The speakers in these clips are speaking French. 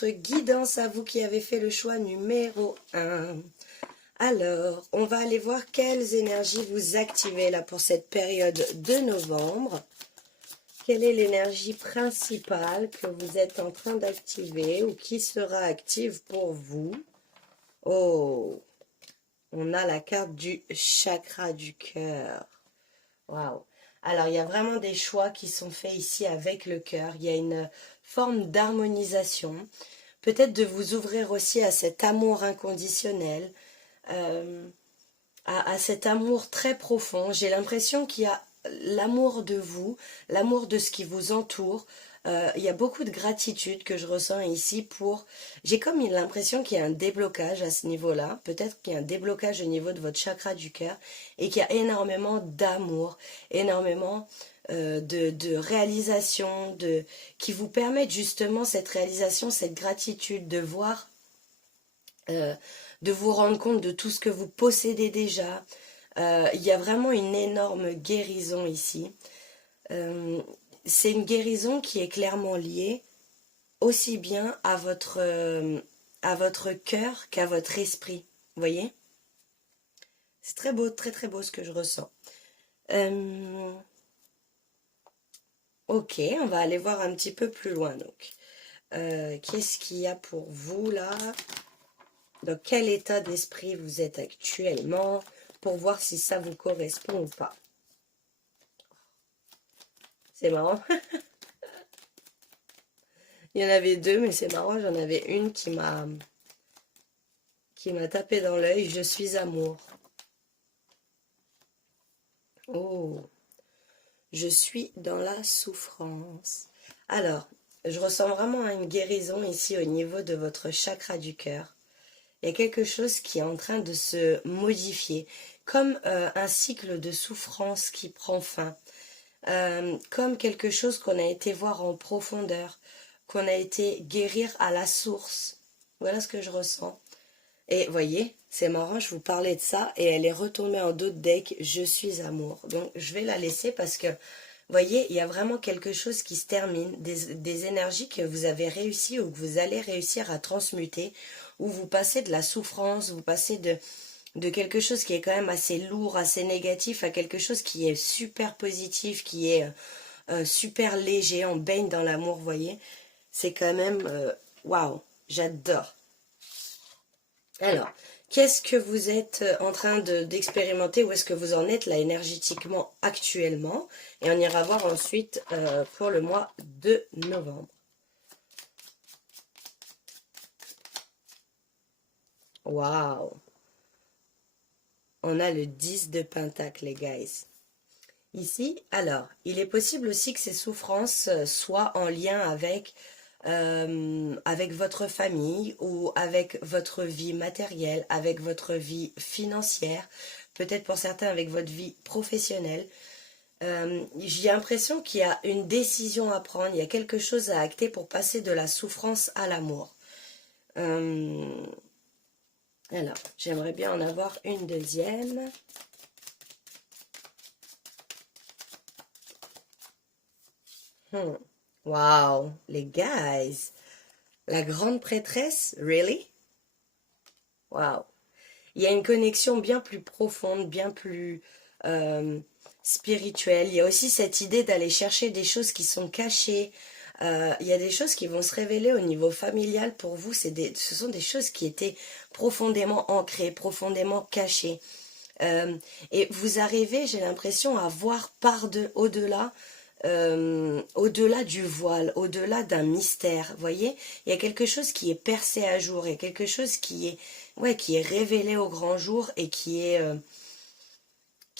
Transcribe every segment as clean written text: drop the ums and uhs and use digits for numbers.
votre guidance à vous qui avez fait le choix numéro 1. Alors, on va aller voir quelles énergies vous activez là pour cette période de novembre. Quelle est l'énergie principale que vous êtes en train d'activer ou qui sera active pour vous? Oh, on a la carte du chakra du cœur. Waouh! Alors, il y a vraiment des choix qui sont faits ici avec le cœur. Il y a une forme d'harmonisation. Peut-être de vous ouvrir aussi à cet amour inconditionnel, à cet amour très profond. J'ai l'impression qu'il y a l'amour de vous, l'amour de ce qui vous entoure. Il y a beaucoup de gratitude que je ressens ici pour... J'ai comme l'impression qu'il y a un déblocage à ce niveau-là. Peut-être qu'il y a un déblocage au niveau de votre chakra du cœur et qu'il y a énormément d'amour, énormément de réalisation, qui vous permettent justement cette réalisation, cette gratitude, de voir, de vous rendre compte de tout ce que vous possédez déjà. Il y a vraiment une énorme guérison ici. C'est une guérison qui est clairement liée aussi bien à votre cœur qu'à votre esprit. Vous voyez? C'est très beau, très très beau ce que je ressens. Ok, on va aller voir un petit peu plus loin donc. Qu'est-ce qu'il y a pour vous là? Dans quel état d'esprit vous êtes actuellement pour voir si ça vous correspond ou pas? C'est marrant. Il y en avait deux, mais c'est marrant, j'en avais une qui m'a tapé dans l'œil. Je suis amour. Oh, je suis dans la souffrance. Alors, je ressens vraiment une guérison ici au niveau de votre chakra du cœur. Il y a quelque chose qui est en train de se modifier, comme un cycle de souffrance qui prend fin, comme quelque chose qu'on a été voir en profondeur, qu'on a été guérir à la source. Voilà ce que je ressens. Et voyez, c'est marrant, je vous parlais de ça et elle est retombée en dos de deck, je suis amour. Donc je vais la laisser parce que, voyez, il y a vraiment quelque chose qui se termine, des énergies que vous avez réussi ou que vous allez réussir à transmuter, où vous passez de la souffrance, vous passez de quelque chose qui est quand même assez lourd, assez négatif, à quelque chose qui est super positif, qui est super léger, on baigne dans l'amour, voyez. C'est quand même, waouh, j'adore. Alors, qu'est-ce que vous êtes en train d'expérimenter? Où est-ce que vous en êtes là énergétiquement actuellement? Et on ira voir ensuite pour le mois de novembre. Waouh! On a le 10 de Pentacle, les guys. Ici, alors, il est possible aussi que ces souffrances soient en lien avec votre famille ou avec votre vie matérielle, avec votre vie financière, peut-être pour certains avec votre vie professionnelle. J'ai l'impression qu'il y a une décision à prendre, il y a quelque chose à acter pour passer de la souffrance à l'amour. Alors, j'aimerais bien en avoir une deuxième. Wow, les guys. La grande prêtresse, really? Wow. Il y a une connexion bien plus profonde, bien plus spirituelle. Il y a aussi cette idée d'aller chercher des choses qui sont cachées. Il y a des choses qui vont se révéler au niveau familial pour vous. Ce sont des choses qui étaient profondément ancrées, profondément cachées. Et vous arrivez, j'ai l'impression, à voir au-delà. Au-delà du voile, au-delà d'un mystère, voyez, il y a quelque chose qui est percé à jour, il y a quelque chose qui est révélé au grand jour et qui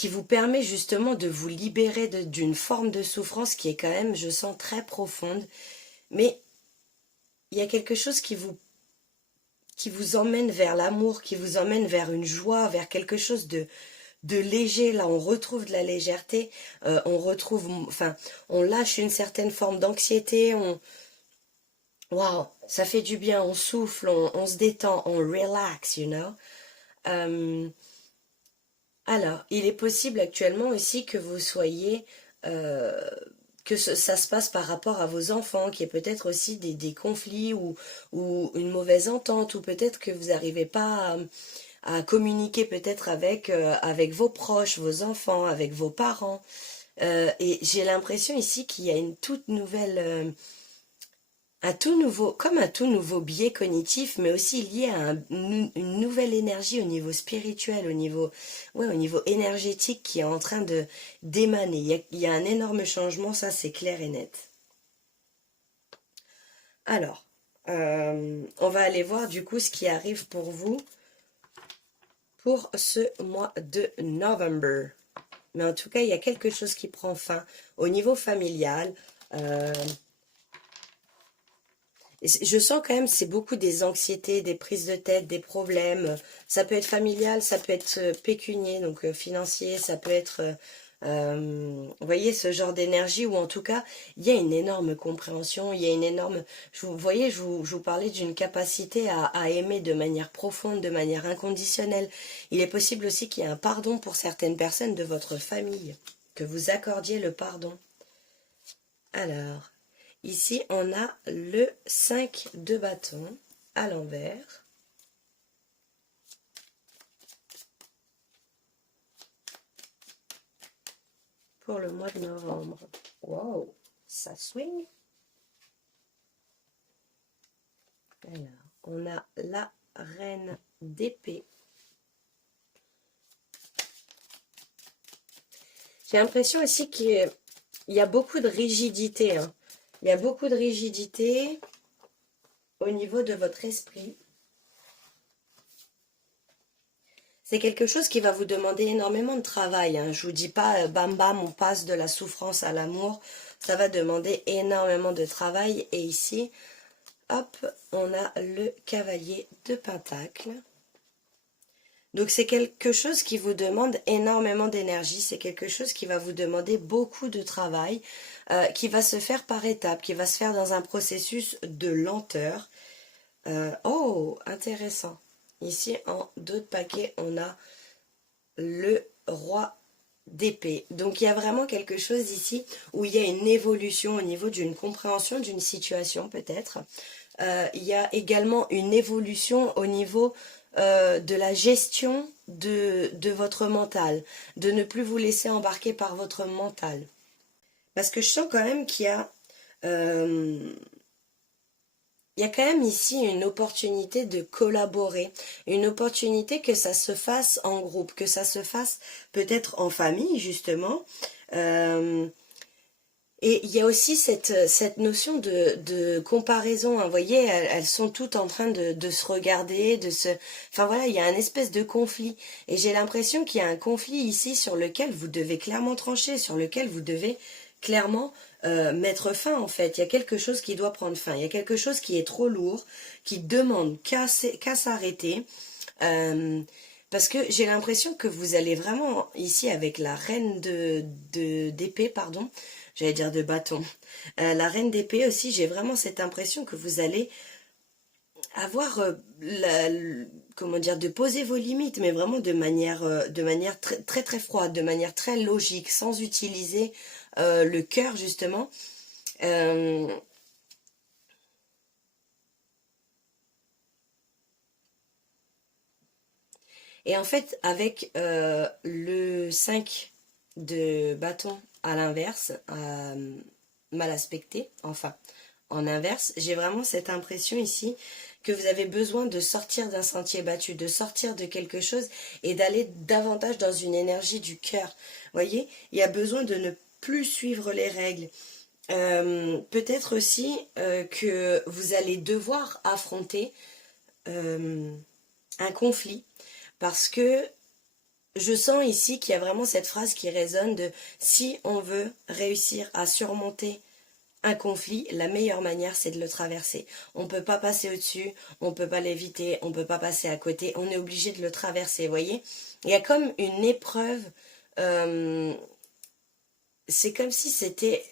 vous permet justement de vous libérer d'une forme de souffrance qui est quand même, je sens, très profonde, mais il y a quelque chose qui vous emmène vers l'amour, qui vous emmène vers une joie, vers quelque chose de léger. Là on retrouve de la légèreté, on lâche une certaine forme d'anxiété, waouh, ça fait du bien, on souffle, on se détend, on relax, you know. Alors, il est possible actuellement aussi que vous soyez ça se passe par rapport à vos enfants, qu'il y ait peut-être aussi des conflits ou une mauvaise entente, ou peut-être que vous n'arrivez pas à communiquer peut-être avec vos proches, vos enfants, avec vos parents. Et j'ai l'impression ici qu'il y a une toute nouvelle, un tout nouveau, comme un tout nouveau biais cognitif, mais aussi lié à une nouvelle énergie au niveau spirituel, ouais, au niveau énergétique qui est en train de d'émaner. Il y a un énorme changement, ça c'est clair et net. Alors, on va aller voir du coup ce qui arrive pour vous pour ce mois de novembre. Mais en tout cas, il y a quelque chose qui prend fin au niveau familial. Euh, je sens quand même, c'est beaucoup des anxiétés, des prises de tête, des problèmes. Ça peut être familial, ça peut être pécunier, donc financier, ça peut être, vous voyez, ce genre d'énergie où en tout cas, il y a une énorme compréhension, il y a une énorme... Vous voyez, je vous parlais d'une capacité à aimer de manière profonde, de manière inconditionnelle. Il est possible aussi qu'il y ait un pardon pour certaines personnes de votre famille, que vous accordiez le pardon. Alors... Ici, on a le 5 de bâton à l'envers. Pour le mois de novembre. Wow, ça swing. Alors, on a la reine d'épée. J'ai l'impression aussi qu'il y a beaucoup de rigidité, hein. Il y a beaucoup de rigidité au niveau de votre esprit. C'est quelque chose qui va vous demander énormément de travail, hein. Je vous dis pas bam bam, on passe de la souffrance à l'amour. Ça va demander énormément de travail. Et ici, hop, on a le cavalier de Pentacle. Donc c'est quelque chose qui vous demande énormément d'énergie, c'est quelque chose qui va vous demander beaucoup de travail, qui va se faire par étapes, qui va se faire dans un processus de lenteur. Oh, intéressant. Ici, en dos de paquet, on a le roi d'épée. Donc il y a vraiment quelque chose ici où il y a une évolution au niveau d'une compréhension d'une situation peut-être. Il y a également une évolution au niveau de la gestion de votre mental, de ne plus vous laisser embarquer par votre mental. Parce que je sens quand même il y a quand même ici une opportunité de collaborer, une opportunité que ça se fasse en groupe, que ça se fasse peut-être en famille justement. Et il y a aussi cette notion de comparaison, hein. Vous voyez, elles sont toutes en train de se regarder, Enfin voilà, il y a un espèce de conflit. Et j'ai l'impression qu'il y a un conflit ici sur lequel vous devez clairement trancher, sur lequel vous devez clairement mettre fin en fait. Il y a quelque chose qui doit prendre fin. Il y a quelque chose qui est trop lourd, qui demande qu'à s'arrêter. Parce que j'ai l'impression que vous allez vraiment, ici avec la reine d'épée, pardon, j'allais dire de bâton, la reine d'épée aussi, j'ai vraiment cette impression que vous allez avoir, comment dire, de poser vos limites, mais vraiment de manière très, très très froide, de manière très logique, sans utiliser le cœur justement. Euh, Et en fait, avec le 5 de bâton à l'inverse, mal aspecté, enfin, en inverse, j'ai vraiment cette impression ici que vous avez besoin de sortir d'un sentier battu, de sortir de quelque chose et d'aller davantage dans une énergie du cœur. Vous voyez, il y a besoin de ne plus suivre les règles. Peut-être aussi que vous allez devoir affronter un conflit parce que je sens ici qu'il y a vraiment cette phrase qui résonne de si on veut réussir à surmonter un conflit, la meilleure manière c'est de le traverser. On ne peut pas passer au-dessus, on ne peut pas l'éviter, on ne peut pas passer à côté, on est obligé de le traverser, vous voyez. Il y a comme une épreuve, euh, c'est comme si c'était,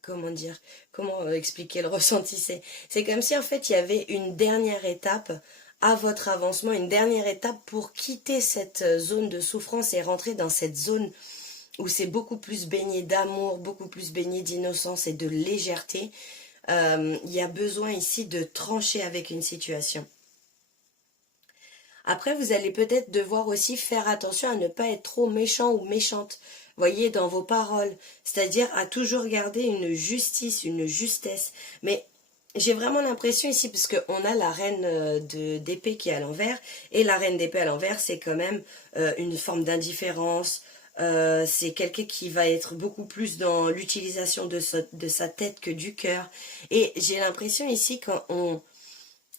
comment dire, comment expliquer le ressenti, c'est comme si en fait il y avait une dernière étape à votre avancement, une dernière étape pour quitter cette zone de souffrance et rentrer dans cette zone où c'est beaucoup plus baigné d'amour, beaucoup plus baigné d'innocence et de légèreté, il y a besoin ici de trancher avec une situation. Après, vous allez peut-être devoir aussi faire attention à ne pas être trop méchant ou méchante, voyez, dans vos paroles, c'est-à-dire à toujours garder une justice, une justesse. Mais j'ai vraiment l'impression ici, parce qu'on a la reine d'épée qui est à l'envers, et la reine d'épée à l'envers, c'est quand même une forme d'indifférence, c'est quelqu'un qui va être beaucoup plus dans l'utilisation de sa tête que du cœur. Et j'ai l'impression ici qu'on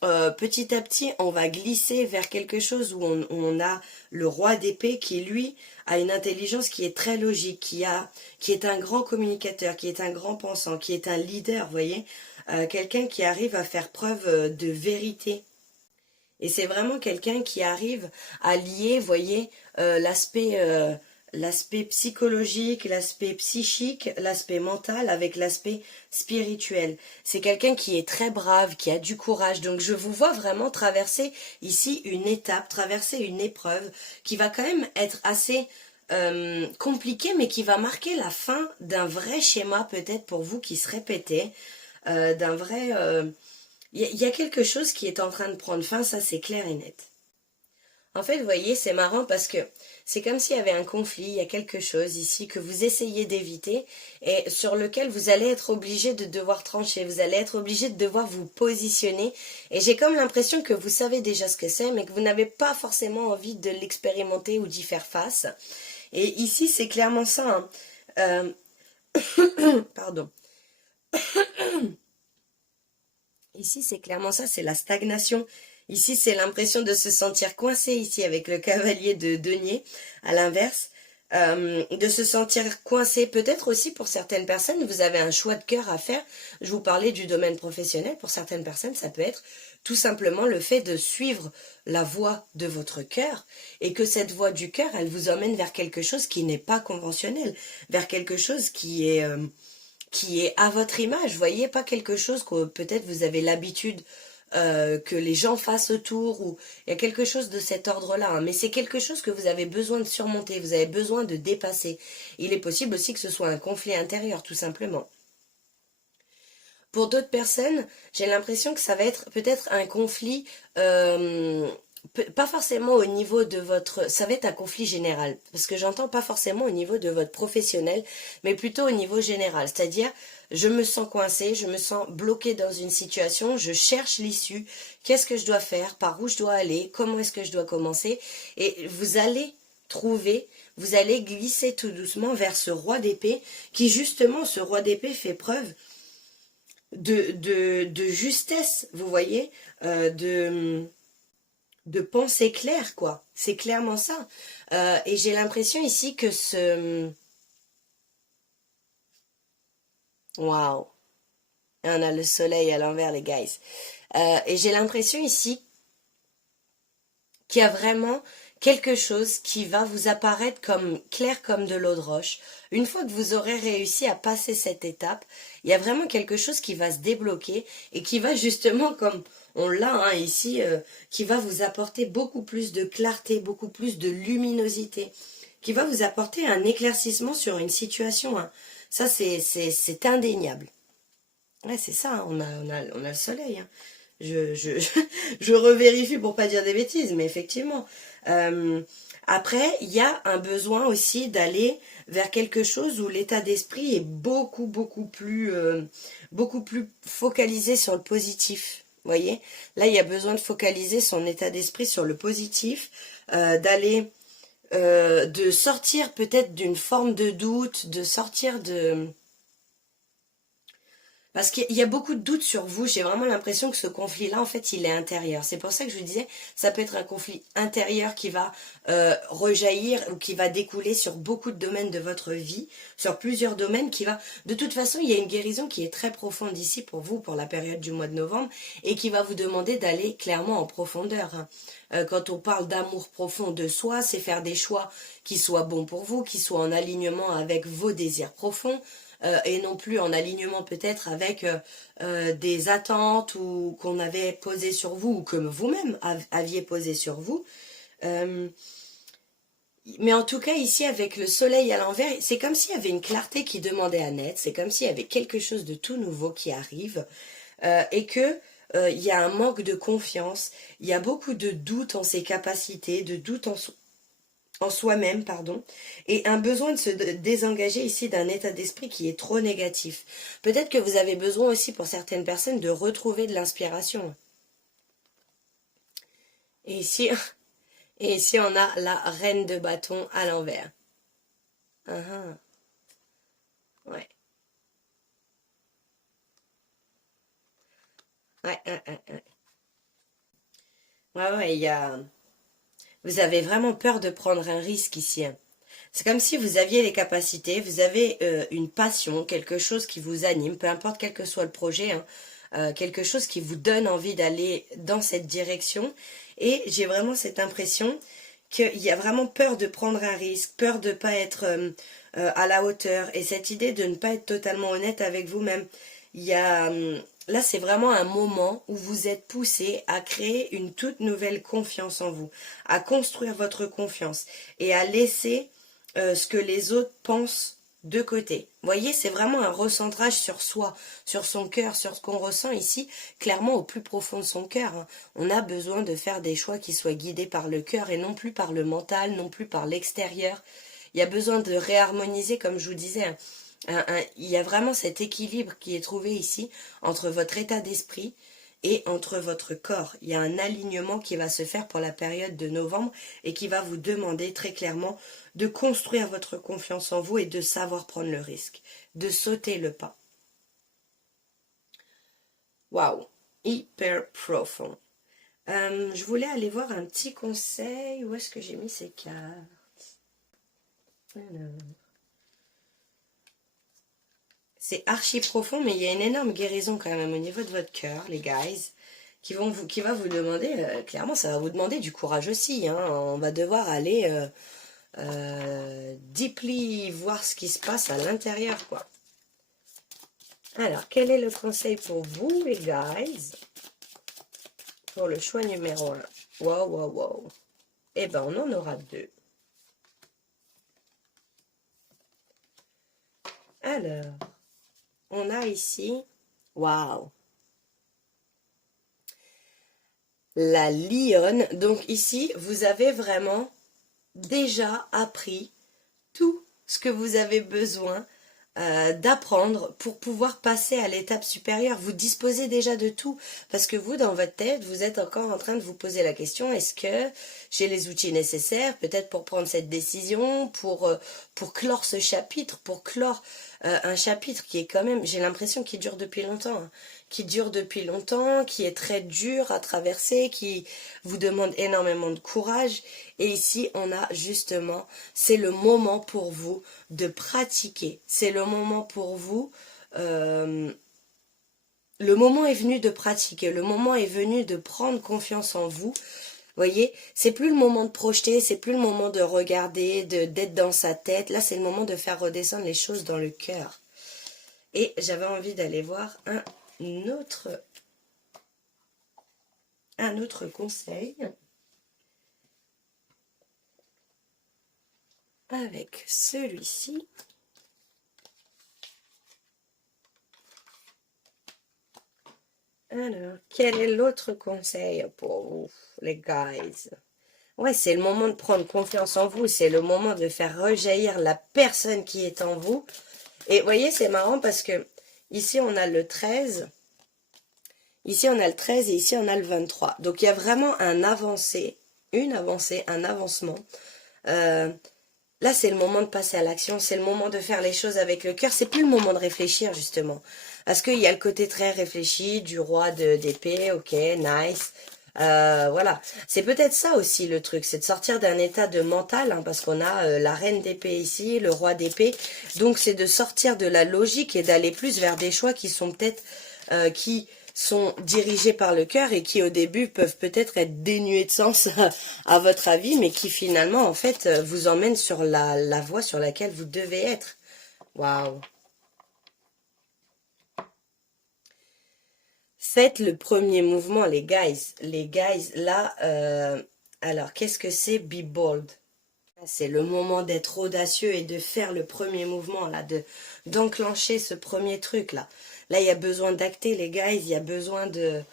petit à petit, on va glisser vers quelque chose où on a le roi d'épée qui, lui, a une intelligence qui est très logique, qui est un grand communicateur, qui est un grand pensant, qui est un leader, vous voyez, quelqu'un qui arrive à faire preuve de vérité. Et c'est vraiment quelqu'un qui arrive à lier, vous voyez, l'aspect psychologique, l'aspect psychique, l'aspect mental avec l'aspect spirituel. C'est quelqu'un qui est très brave, qui a du courage. Donc je vous vois vraiment traverser ici une étape, traverser une épreuve qui va quand même être assez compliquée, mais qui va marquer la fin d'un vrai schéma peut-être pour vous qui se répétait, d'un vrai... y a quelque chose qui est en train de prendre fin, ça c'est clair et net. En fait, vous voyez, c'est marrant parce que c'est comme s'il y avait un conflit, il y a quelque chose ici que vous essayez d'éviter et sur lequel vous allez être obligé de devoir trancher, vous allez être obligé de devoir vous positionner. Et j'ai comme l'impression que vous savez déjà ce que c'est, mais que vous n'avez pas forcément envie de l'expérimenter ou d'y faire face. Et ici, c'est clairement ça, hein. Pardon. Ici, c'est clairement ça, c'est la stagnation. Ici, c'est l'impression de se sentir coincé ici avec le cavalier de denier, à l'inverse. De se sentir coincé, peut-être aussi pour certaines personnes, vous avez un choix de cœur à faire. Je vous parlais du domaine professionnel, pour certaines personnes, ça peut être tout simplement le fait de suivre la voie de votre cœur et que cette voie du cœur, elle vous emmène vers quelque chose qui n'est pas conventionnel, vers quelque chose qui est à votre image, voyez, pas quelque chose que peut-être vous avez l'habitude que les gens fassent autour, ou il y a quelque chose de cet ordre-là, hein, mais c'est quelque chose que vous avez besoin de surmonter, vous avez besoin de dépasser. Il est possible aussi que ce soit un conflit intérieur, tout simplement. Pour d'autres personnes, j'ai l'impression que ça va être peut-être un conflit, pas forcément au niveau de votre... Ça va être un conflit général, parce que j'entends pas forcément au niveau de votre professionnel, mais plutôt au niveau général. C'est-à-dire, je me sens coincée, je me sens bloquée dans une situation, je cherche l'issue, qu'est-ce que je dois faire, par où je dois aller, comment est-ce que je dois commencer, et vous allez trouver, vous allez glisser tout doucement vers ce roi d'épée, qui justement, ce roi d'épée fait preuve de justesse, vous voyez, de pensée claire, quoi. C'est clairement ça. Et j'ai l'impression ici que ce... Waouh! On a le soleil à l'envers, les guys. Et j'ai l'impression ici qu'il y a vraiment quelque chose qui va vous apparaître comme clair comme de l'eau de roche. Une fois que vous aurez réussi à passer cette étape, il y a vraiment quelque chose qui va se débloquer et qui va justement, comme on l'a hein, ici, qui va vous apporter beaucoup plus de clarté, beaucoup plus de luminosité, qui va vous apporter un éclaircissement sur une situation. Hein. Ça, c'est indéniable. Ouais, c'est ça, hein, on a le soleil. Hein. Je, je revérifie pour pas dire des bêtises, mais effectivement. Euh, Après, il y a un besoin aussi d'aller vers quelque chose où l'état d'esprit est beaucoup plus focalisé sur le positif. Vous voyez? Là, il y a besoin de focaliser son état d'esprit sur le positif, de sortir peut-être d'une forme de doute, de sortir de... Parce qu'il y a beaucoup de doutes sur vous. J'ai vraiment l'impression que ce conflit-là, en fait, il est intérieur. C'est pour ça que je vous disais, ça peut être un conflit intérieur qui va rejaillir ou qui va découler sur beaucoup de domaines de votre vie, sur plusieurs domaines qui va... De toute façon, il y a une guérison qui est très profonde ici pour vous, pour la période du mois de novembre, et qui va vous demander d'aller clairement en profondeur. Hein. Quand on parle d'amour profond de soi, c'est faire des choix qui soient bons pour vous, qui soient en alignement avec vos désirs profonds, et non plus en alignement peut-être avec des attentes ou qu'on avait posées sur vous ou que vous-même aviez posé sur vous. Il Mais en tout cas, ici, avec le soleil à l'envers, c'est comme s'il y avait une clarté qui demandait à naître. C'est comme s'il y avait quelque chose de tout nouveau qui arrive. Et que il y a un manque de confiance. Il y a beaucoup de doutes en ses capacités, de doutes en soi-même, pardon. Et un besoin de se désengager ici d'un état d'esprit qui est trop négatif. Peut-être que vous avez besoin aussi, pour certaines personnes, de retrouver de l'inspiration. Et ici, et ici, on a la reine de bâton à l'envers. Ah, ouais. Ouais, ouais, ouais, ouais. Ouais, ouais, vous avez vraiment peur de prendre un risque ici, hein. C'est comme si vous aviez les capacités, vous avez une passion, quelque chose qui vous anime, peu importe quel que soit le projet, hein, quelque chose qui vous donne envie d'aller dans cette direction. Et j'ai vraiment cette impression qu'il y a vraiment peur de prendre un risque, peur de ne pas être à la hauteur, et cette idée de ne pas être totalement honnête avec vous-même. Il y a, là, c'est vraiment un moment où vous êtes poussé à créer une toute nouvelle confiance en vous, à construire votre confiance et à laisser ce que les autres pensent de côté. Vous voyez, c'est vraiment un recentrage sur soi, sur son cœur, sur ce qu'on ressent ici, clairement au plus profond de son cœur, hein. On a besoin de faire des choix qui soient guidés par le cœur et non plus par le mental, non plus par l'extérieur. Il y a besoin de réharmoniser, comme je vous disais, hein. Il y a vraiment cet équilibre qui est trouvé ici entre votre état d'esprit et entre votre corps. Il y a un alignement qui va se faire pour la période de novembre et qui va vous demander très clairement de construire votre confiance en vous et de savoir prendre le risque, de sauter le pas. Waouh, hyper profond. Je voulais aller voir un petit conseil. Où est-ce que j'ai mis ces cartes? Alors. C'est archi profond, mais il y a une énorme guérison quand même au niveau de votre cœur, les guys, qui va vous demander, clairement, ça va vous demander du courage aussi, hein. On va devoir aller deeply voir ce qui se passe à l'intérieur, quoi. Alors, quel est le conseil pour vous, les guys, pour le choix numéro 1? Wow, wow, wow. Eh ben, on en aura 2. Alors, on a ici, waouh, la lionne. Donc ici, vous avez vraiment déjà appris tout ce que vous avez besoin d'apprendre pour pouvoir passer à l'étape supérieure. Vous disposez déjà de tout, parce que vous, dans votre tête, vous êtes encore en train de vous poser la question, est-ce que j'ai les outils nécessaires, peut-être pour prendre cette décision, pour clore ce chapitre, pour clore un chapitre qui est quand même, j'ai l'impression qu'il dure depuis longtemps, hein, qui dure depuis longtemps, qui est très dur à traverser, qui vous demande énormément de courage. Et ici, on a justement, c'est le moment pour vous de pratiquer. C'est le moment pour vous, le moment est venu de pratiquer, le moment est venu de prendre confiance en vous. Voyez, c'est plus le moment de projeter, c'est plus le moment de regarder, d'être dans sa tête. Là, c'est le moment de faire redescendre les choses dans le cœur. Et j'avais envie d'aller voir un autre conseil avec celui-ci. Alors, quel est l'autre conseil pour vous, les guys? Ouais, c'est le moment de prendre confiance en vous, c'est le moment de faire rejaillir la personne qui est en vous. Et vous voyez, c'est marrant parce que ici, on a le 13, ici, on a le 13 et ici, on a le 23. Donc, il y a vraiment un avancé, un avancement. Là, c'est le moment de passer à l'action, c'est le moment de faire les choses avec le cœur. C'est plus le moment de réfléchir, justement. Parce qu'il y a le côté très réfléchi du roi d'épée, ok, nice. Voilà, c'est peut-être ça aussi le truc, c'est de sortir d'un état de mental, hein, parce qu'on a la reine d'épée ici, le roi d'épée. Donc, c'est de sortir de la logique et d'aller plus vers des choix qui sont peut-être... qui sont dirigés par le cœur et qui au début peuvent peut-être être dénués de sens à votre avis, mais qui finalement en fait vous emmènent sur la voie sur laquelle vous devez être. Waouh! Faites le premier mouvement, les guys. Les guys, là, alors qu'est-ce que c'est Be Bold? C'est le moment d'être audacieux et de faire le premier mouvement, là, d'enclencher ce premier truc, là. Là, il y a besoin d'acter, les gars, il y a besoin de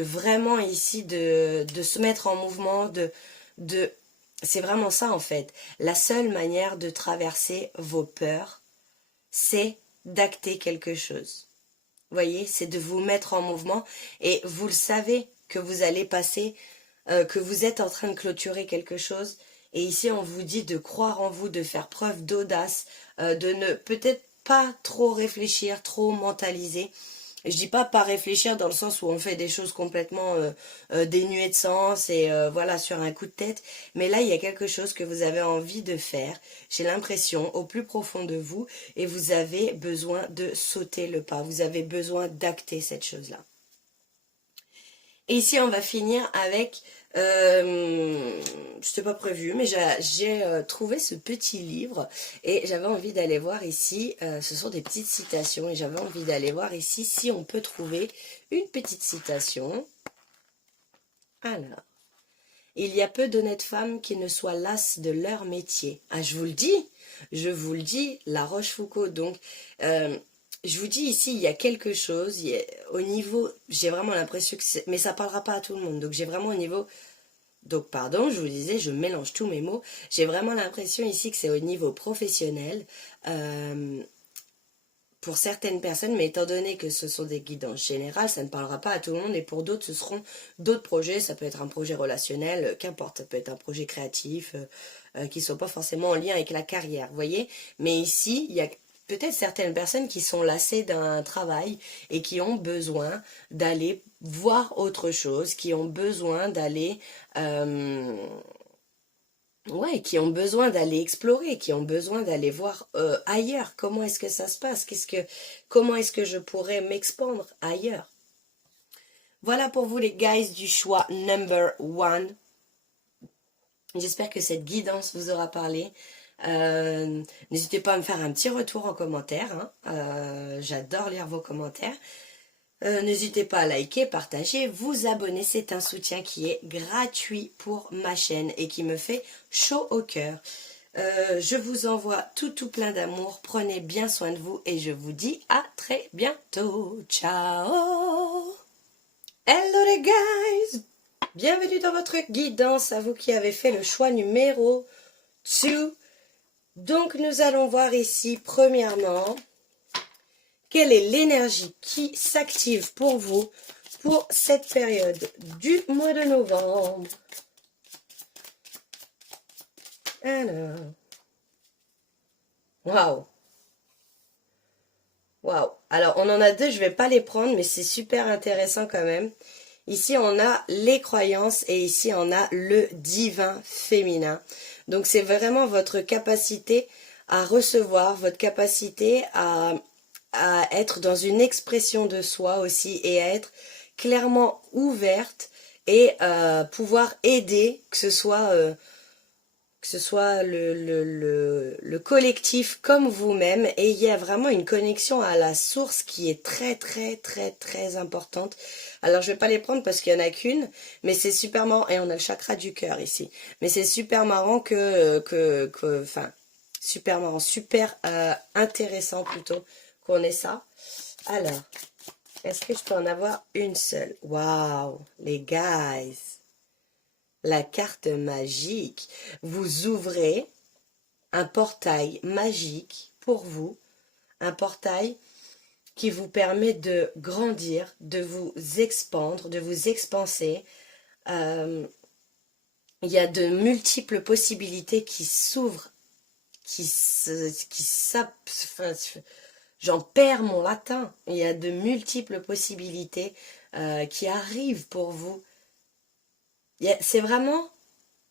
vraiment ici, de se mettre en mouvement, de... C'est vraiment ça, en fait. La seule manière de traverser vos peurs, c'est d'acter quelque chose. Vous voyez, c'est de vous mettre en mouvement et vous le savez que vous allez passer, que vous êtes en train de clôturer quelque chose. Et ici, on vous dit de croire en vous, de faire preuve d'audace, de ne peut-être pas trop réfléchir, trop mentaliser. Je dis pas réfléchir dans le sens où on fait des choses complètement dénuées de sens et voilà sur un coup de tête. Mais là, il y a quelque chose que vous avez envie de faire. J'ai l'impression au plus profond de vous et vous avez besoin de sauter le pas. Vous avez besoin d'acter cette chose-là. Et ici, on va finir avec, c'était pas prévu, mais j'ai trouvé ce petit livre et j'avais envie d'aller voir ici, ce sont des petites citations et j'avais envie d'aller voir ici si on peut trouver une petite citation. Alors, il y a peu d'honnêtes femmes qui ne soient lasses de leur métier. Ah, je vous le dis, La Rochefoucauld, donc... je vous dis ici, il y a quelque chose, au niveau, j'ai vraiment l'impression que c'est, mais ça parlera pas à tout le monde, donc j'ai vraiment au niveau, donc pardon, je vous disais, je mélange tous mes mots, j'ai vraiment l'impression ici que c'est au niveau professionnel, pour certaines personnes, mais étant donné que ce sont des guidances générales, ça ne parlera pas à tout le monde, et pour d'autres, ce seront d'autres projets, ça peut être un projet relationnel, qu'importe, ça peut être un projet créatif, qui ne soit pas forcément en lien avec la carrière, vous voyez, mais ici, il y a peut-être certaines personnes qui sont lassées d'un travail et qui ont besoin d'aller voir autre chose, qui ont besoin d'aller ouais, qui ont besoin d'aller explorer, qui ont besoin d'aller voir ailleurs. Comment est-ce que ça se passe? Comment est-ce que je pourrais m'expandre ailleurs? Voilà pour vous les guys du choix number one. J'espère que cette guidance vous aura parlé. N'hésitez pas à me faire un petit retour en commentaire, hein. J'adore lire vos commentaires. N'hésitez pas à liker, partager, vous abonner, c'est un soutien qui est gratuit pour ma chaîne et qui me fait chaud au cœur. Je vous envoie tout plein d'amour, prenez bien soin de vous et je vous dis à très bientôt. Ciao! Hello les guys! Bienvenue dans votre guidance, à vous qui avez fait le choix numéro 2. Donc nous allons voir ici, premièrement, quelle est l'énergie qui s'active pour vous pour cette période du mois de novembre. Alors, waouh! Waouh! Alors, on en a deux, je vais pas les prendre, mais c'est super intéressant quand même. Ici, on a les croyances et ici, on a le divin féminin. Donc, c'est vraiment votre capacité à recevoir, votre capacité à être dans une expression de soi aussi et à être clairement ouverte et pouvoir aider, que ce soit le collectif comme vous-même, et il y a vraiment une connexion à la source qui est très importante. Alors je vais pas les prendre parce qu'il y en a qu'une, mais c'est super marrant, et on a le chakra du cœur ici, mais c'est super marrant enfin, super marrant, super intéressant plutôt qu'on ait ça. Alors, est-ce que je peux en avoir une seule? Waouh, les guys! La carte magique. Vous ouvrez un portail magique pour vous, un portail qui vous permet de grandir, de vous expandre, de vous expanser. Il y a de multiples possibilités qui s'ouvrent, j'en perds mon latin. Il y a de multiples possibilités qui arrivent pour vous. C'est vraiment,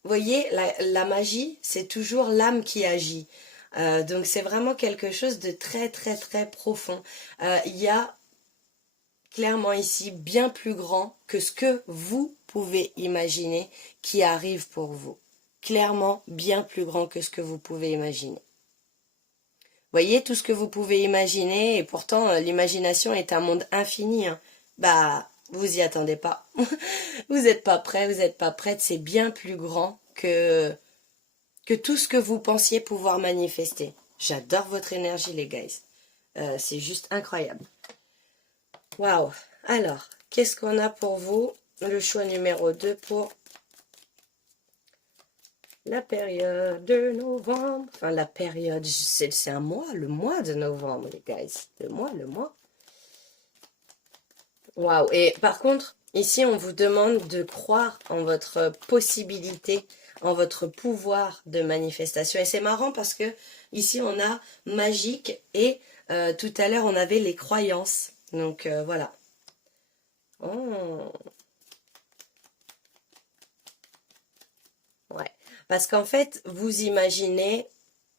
vous voyez, la magie, c'est toujours l'âme qui agit. Donc c'est vraiment quelque chose de très profond. Il y a clairement ici bien plus grand que ce que vous pouvez imaginer qui arrive pour vous. Clairement bien plus grand que ce que vous pouvez imaginer. Voyez tout ce que vous pouvez imaginer, et pourtant l'imagination est un monde infini, hein. Bah, vous y attendez pas. Vous n'êtes pas prêt, vous n'êtes pas prête, c'est bien plus grand que tout ce que vous pensiez pouvoir manifester. J'adore votre énergie, les guys. C'est juste incroyable. Waouh. Alors, qu'est-ce qu'on a pour vous? Le choix numéro 2 pour la période de novembre. Enfin, la période, c'est un mois, le mois de novembre, les guys. Le mois. Waouh. Et par contre, ici, on vous demande de croire en votre possibilité, en votre pouvoir de manifestation. Et c'est marrant parce que ici, on a magique et tout à l'heure, on avait les croyances. Donc, voilà. Oh. Ouais. Parce qu'en fait, vous imaginez,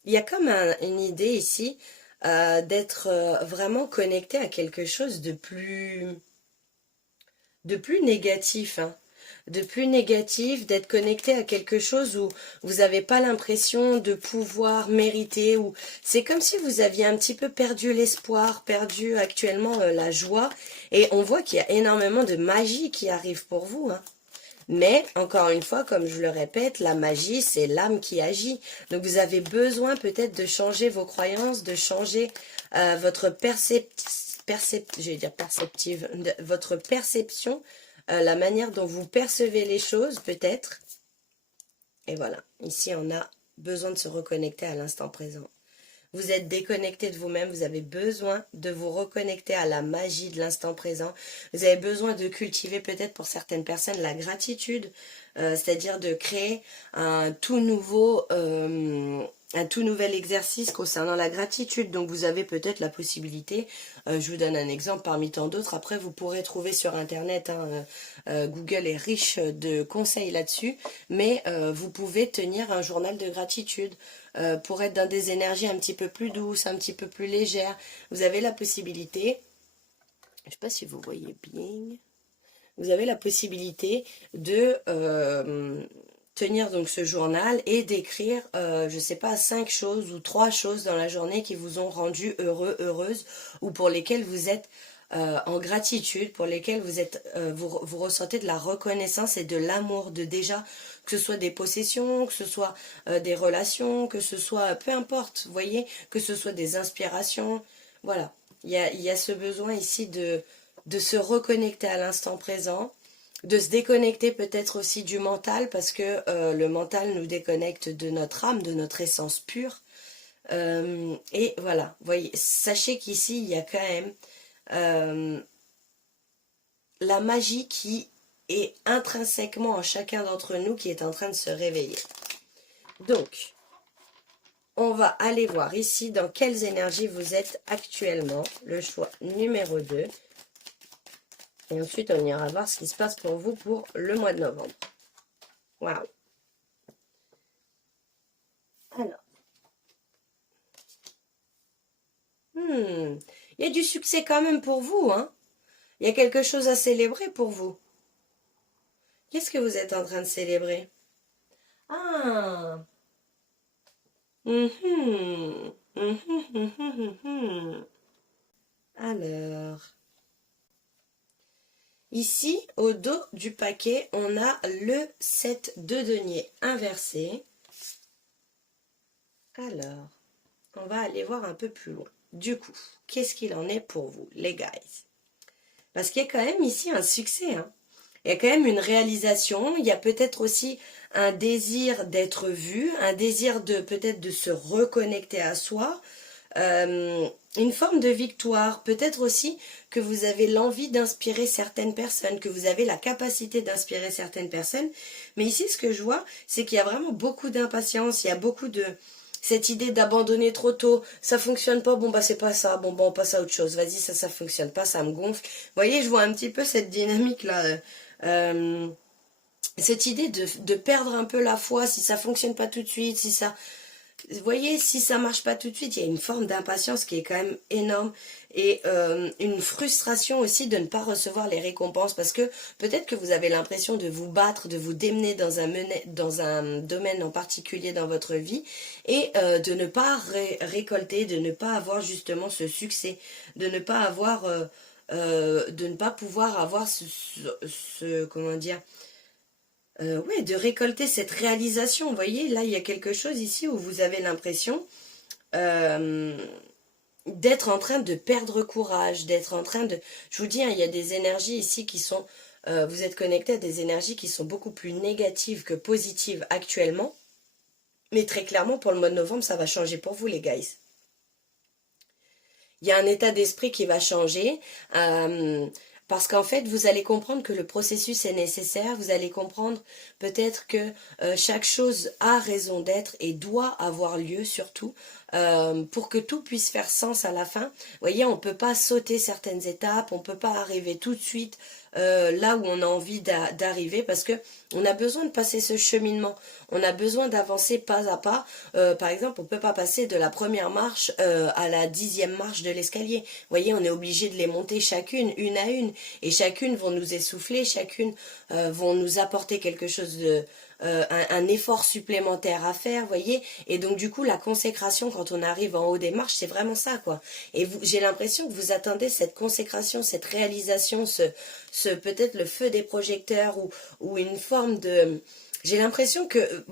il y a comme une idée ici d'être vraiment connecté à quelque chose de plus négatif, hein. De plus négatif, d'être connecté à quelque chose où vous n'avez pas l'impression de pouvoir mériter, ou c'est comme si vous aviez un petit peu perdu l'espoir, perdu actuellement la joie, et on voit qu'il y a énormément de magie qui arrive pour vous, hein. Mais, encore une fois, comme je le répète, la magie, c'est l'âme qui agit. Donc, vous avez besoin peut-être de changer vos croyances, de changer votre votre perception, la manière dont vous percevez les choses, peut-être. Et voilà, ici, on a besoin de se reconnecter à l'instant présent. Vous êtes déconnecté de vous-même, vous avez besoin de vous reconnecter à la magie de l'instant présent. Vous avez besoin de cultiver peut-être pour certaines personnes la gratitude, c'est-à-dire de créer un tout nouvel exercice concernant la gratitude. Donc vous avez peut-être la possibilité, je vous donne un exemple parmi tant d'autres, après vous pourrez trouver sur internet, hein, Google est riche de conseils là-dessus, mais vous pouvez tenir un journal de gratitude. Pour être dans des énergies un petit peu plus douces, un petit peu plus légères. Vous avez la possibilité, je ne sais pas si vous voyez bien, vous avez la possibilité de tenir donc ce journal et d'écrire, je ne sais pas, 5 choses ou 3 choses dans la journée qui vous ont rendu heureux, heureuse, ou pour lesquelles vous êtes en gratitude, pour lesquelles vous êtes, vous ressentez de la reconnaissance et de l'amour, de déjà, que ce soit des possessions, que ce soit des relations, que ce soit, peu importe, vous voyez, que ce soit des inspirations, voilà. Il y a ce besoin ici de se reconnecter à l'instant présent, de se déconnecter peut-être aussi du mental, parce que le mental nous déconnecte de notre âme, de notre essence pure. Et voilà, voyez, sachez qu'ici, il y a quand même la magie qui est intrinsèquement en chacun d'entre nous qui est en train de se réveiller. Donc, on va aller voir ici dans quelles énergies vous êtes actuellement. Le choix numéro 2. Et ensuite, on ira voir ce qui se passe pour vous pour le mois de novembre. Waouh! Alors. Il y a du succès quand même pour vous, hein? Il y a quelque chose à célébrer pour vous. Qu'est-ce que vous êtes en train de célébrer? Ah! Alors, ici, au dos du paquet, on a le 7 de denier inversé. Alors, on va aller voir un peu plus loin. Du coup, qu'est-ce qu'il en est pour vous, les guys? Parce qu'il y a quand même ici un succès, hein. Il y a quand même une réalisation, il y a peut-être aussi un désir d'être vu, un désir de peut-être de se reconnecter à soi, une forme de victoire, peut-être aussi que vous avez l'envie d'inspirer certaines personnes, que vous avez la capacité d'inspirer certaines personnes. Mais ici, ce que je vois, c'est qu'il y a vraiment beaucoup d'impatience, il y a beaucoup de... Cette idée d'abandonner trop tôt, ça fonctionne pas, bon bah c'est pas ça, bon bah on passe à autre chose, vas-y ça fonctionne pas, ça me gonfle. Vous voyez, je vois un petit peu cette dynamique là, cette idée de perdre un peu la foi, si ça fonctionne pas tout de suite, si ça... Vous voyez, si ça marche pas tout de suite, il y a une forme d'impatience qui est quand même énorme et une frustration aussi de ne pas recevoir les récompenses, parce que peut-être que vous avez l'impression de vous battre, de vous démener dans un domaine en particulier dans votre vie et de ne pas récolter, de ne pas avoir justement ce succès, de ne pas avoir, de ne pas pouvoir avoir comment dire, ouais, de récolter cette réalisation. Vous voyez, là, il y a quelque chose ici où vous avez l'impression euh, d'être en train de perdre courage, d'être en train de... Je vous dis, hein, il y a des énergies ici qui sont... vous êtes connectés à des énergies qui sont beaucoup plus négatives que positives actuellement. Mais très clairement, pour le mois de novembre, ça va changer pour vous, les guys. Il y a un état d'esprit qui va changer. Parce qu'en fait, vous allez comprendre que le processus est nécessaire. Vous allez comprendre peut-être que chaque chose a raison d'être et doit avoir lieu surtout pour que tout puisse faire sens à la fin. Vous voyez, on ne peut pas sauter certaines étapes, on ne peut pas arriver tout de suite là où on a envie d'arriver parce que on a besoin de passer ce cheminement. On a besoin d'avancer pas à pas. Par exemple, on ne peut pas passer de la première marche à la 10e marche de l'escalier. Vous voyez, on est obligé de les monter chacune, une à une. Et chacune vont nous essouffler, chacune vont nous apporter quelque chose de... un effort supplémentaire à faire, voyez. Et donc du coup, la consécration quand on arrive en haut des marches, c'est vraiment ça, quoi. Et j'ai l'impression que vous attendez cette consécration, cette réalisation, ce peut-être le feu des projecteurs ou une forme de... J'ai l'impression que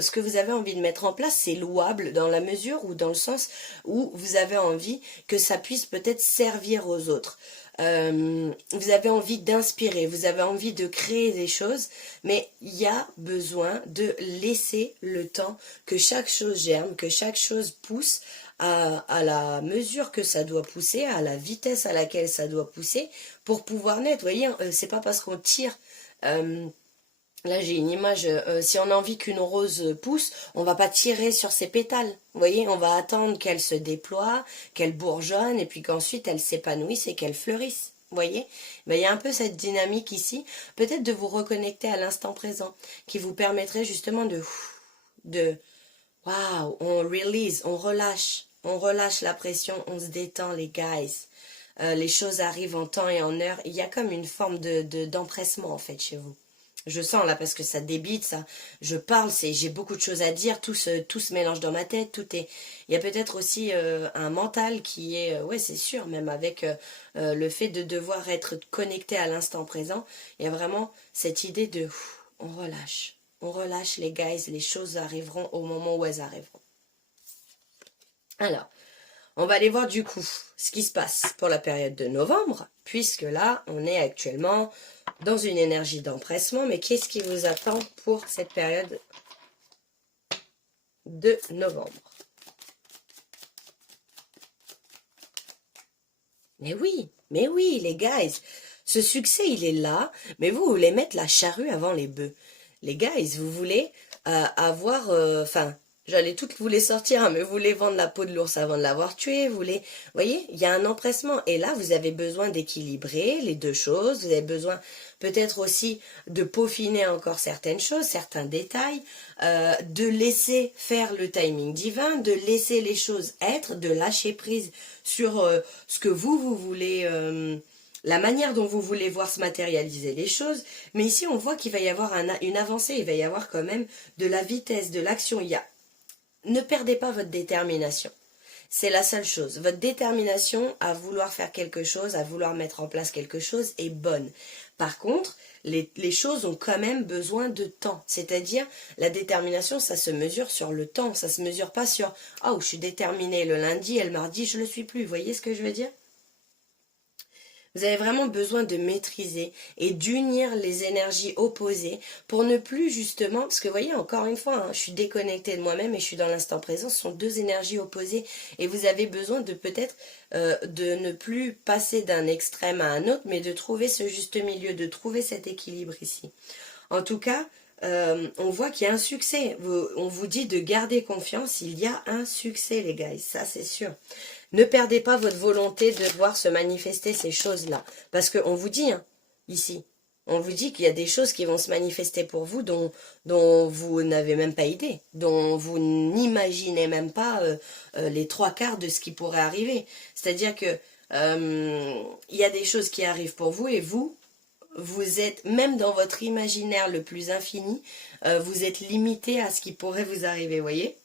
ce que vous avez envie de mettre en place, c'est louable dans la mesure ou dans le sens où vous avez envie que ça puisse peut-être servir aux autres. Vous avez envie d'inspirer, vous avez envie de créer des choses, mais il y a besoin de laisser le temps que chaque chose germe, que chaque chose pousse à la mesure que ça doit pousser, à la vitesse à laquelle ça doit pousser pour pouvoir naître. Vous voyez, c'est pas parce qu'on tire... Là, j'ai une image, si on a envie qu'une rose pousse, on va pas tirer sur ses pétales. Vous voyez, on va attendre qu'elle se déploie, qu'elle bourgeonne, et puis qu'ensuite elle s'épanouisse et qu'elle fleurisse. Vous voyez, ben, il y a un peu cette dynamique ici, peut-être de vous reconnecter à l'instant présent, qui vous permettrait justement de, waouh, on release, on relâche la pression, on se détend les guys. Les choses arrivent en temps et en heure. Il y a comme une forme d'empressement en fait chez vous. Je sens là parce que ça débite, ça. Je parle, j'ai beaucoup de choses à dire, tout se mélange dans ma tête, tout est. Il y a peut-être aussi un mental qui est, ouais, c'est sûr, même avec le fait de devoir être connecté à l'instant présent. Il y a vraiment cette idée de, on relâche les guys, les choses arriveront au moment où elles arriveront. Alors, on va aller voir du coup ce qui se passe pour la période de novembre, puisque là, on est actuellement dans une énergie d'empressement. Mais qu'est-ce qui vous attend pour cette période de novembre? Mais oui, les guys, ce succès, il est là, mais vous voulez mettre la charrue avant les bœufs. Les guys, vous voulez avoir... Enfin, j'allais toutes vous les sortir, hein, mais vous voulez vendre la peau de l'ours avant de l'avoir tué, vous voulez... Vous voyez, il y a un empressement. Et là, vous avez besoin d'équilibrer les deux choses. Vous avez besoin peut-être aussi de peaufiner encore certaines choses, certains détails, de laisser faire le timing divin, de laisser les choses être, de lâcher prise sur ce que vous voulez... la manière dont vous voulez voir se matérialiser les choses, mais ici on voit qu'il va y avoir une avancée, il va y avoir quand même de la vitesse, de l'action. Ne perdez pas votre détermination. C'est la seule chose. Votre détermination à vouloir faire quelque chose, à vouloir mettre en place quelque chose est bonne. Par contre, les choses ont quand même besoin de temps. C'est-à-dire, la détermination, ça se mesure sur le temps. Ça se mesure pas sur « Oh, je suis déterminée le lundi et le mardi, je ne le suis plus. » Vous voyez ce que je veux dire? Vous avez vraiment besoin de maîtriser et d'unir les énergies opposées pour ne plus justement, parce que vous voyez encore une fois, hein, je suis déconnectée de moi-même et je suis dans l'instant présent, ce sont deux énergies opposées et vous avez besoin de peut-être de ne plus passer d'un extrême à un autre, mais de trouver ce juste milieu, de trouver cet équilibre ici. En tout cas, on voit qu'il y a un succès. On vous dit de garder confiance, il y a un succès les gars, ça c'est sûr. Ne perdez pas votre volonté de voir se manifester ces choses-là. Parce qu'on vous dit, hein, ici, on vous dit qu'il y a des choses qui vont se manifester pour vous dont vous n'avez même pas idée, dont vous n'imaginez même pas les trois quarts de ce qui pourrait arriver. C'est-à-dire que il y a des choses qui arrivent pour vous et vous êtes, même dans votre imaginaire le plus infini, vous êtes limité à ce qui pourrait vous arriver, vous voyez?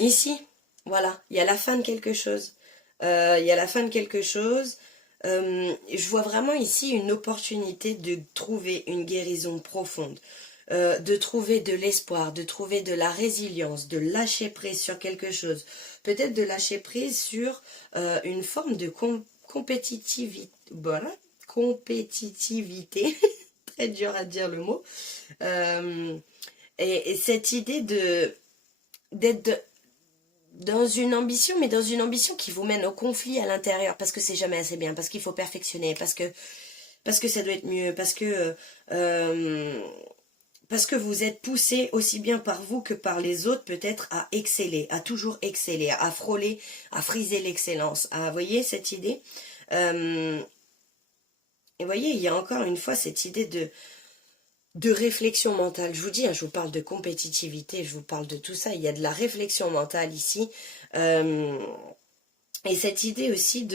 Ici, voilà, il y a la fin de quelque chose. Il y a la fin de quelque chose. Je vois vraiment ici une opportunité de trouver une guérison profonde, de trouver de l'espoir, de trouver de la résilience, de lâcher prise sur quelque chose, peut-être de lâcher prise sur une forme de compétitivité, voilà, compétitivité, très dur à dire le mot, euh, et cette idée de d'être dans une ambition, mais dans une ambition qui vous mène au conflit à l'intérieur, parce que c'est jamais assez bien, parce qu'il faut perfectionner, parce que ça doit être mieux, euh, parce que vous êtes poussé aussi bien par vous que par les autres peut-être à exceller, à toujours exceller, à frôler, à friser l'excellence. À, voyez cette idée. Et voyez, il y a encore une fois cette idée de réflexion mentale. Je vous dis, hein, je vous parle de compétitivité, je vous parle de tout ça. Il y a de la réflexion mentale ici. Euh, et cette idée aussi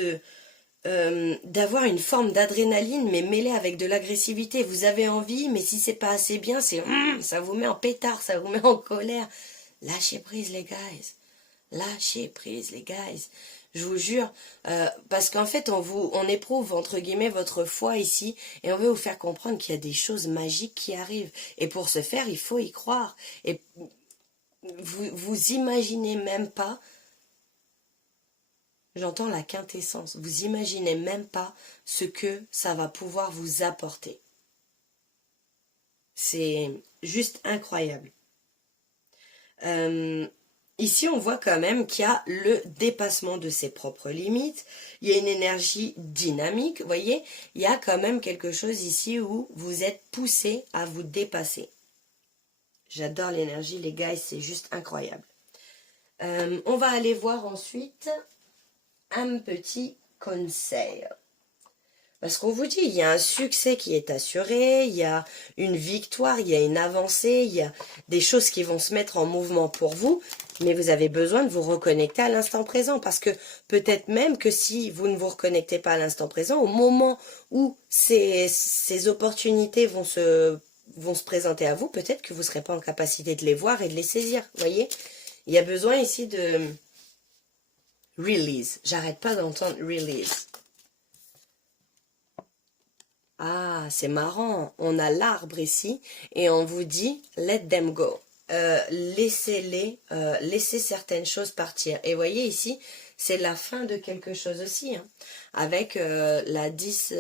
d'avoir une forme d'adrénaline, mais mêlée avec de l'agressivité. Vous avez envie, mais si c'est pas assez bien, ça vous met en pétard, ça vous met en colère. Lâchez prise, les guys. Lâchez prise, les guys. Je vous jure, parce qu'en fait, on éprouve, entre guillemets, votre foi ici, et on veut vous faire comprendre qu'il y a des choses magiques qui arrivent. Et pour ce faire, il faut y croire. Et vous imaginez même pas, j'entends la quintessence, vous imaginez même pas ce que ça va pouvoir vous apporter. C'est juste incroyable. Ici, on voit quand même qu'il y a le dépassement de ses propres limites. Il y a une énergie dynamique, vous voyez. Il y a quand même quelque chose ici où vous êtes poussé à vous dépasser. J'adore l'énergie, les gars, c'est juste incroyable. On va aller voir ensuite un petit conseil. Parce qu'on vous dit, il y a un succès qui est assuré, il y a une victoire, il y a une avancée, il y a des choses qui vont se mettre en mouvement pour vous, mais vous avez besoin de vous reconnecter à l'instant présent, parce que peut-être même que si vous ne vous reconnectez pas à l'instant présent, au moment où ces opportunités vont se présenter à vous, peut-être que vous ne serez pas en capacité de les voir et de les saisir, vous voyez. Il y a besoin ici de release, j'arrête pas d'entendre release. Ah, c'est marrant. On a l'arbre ici et on vous dit let them go. Laissez-les, laissez certaines choses partir. Et voyez ici, c'est la fin de quelque chose aussi. Hein. Avec la 10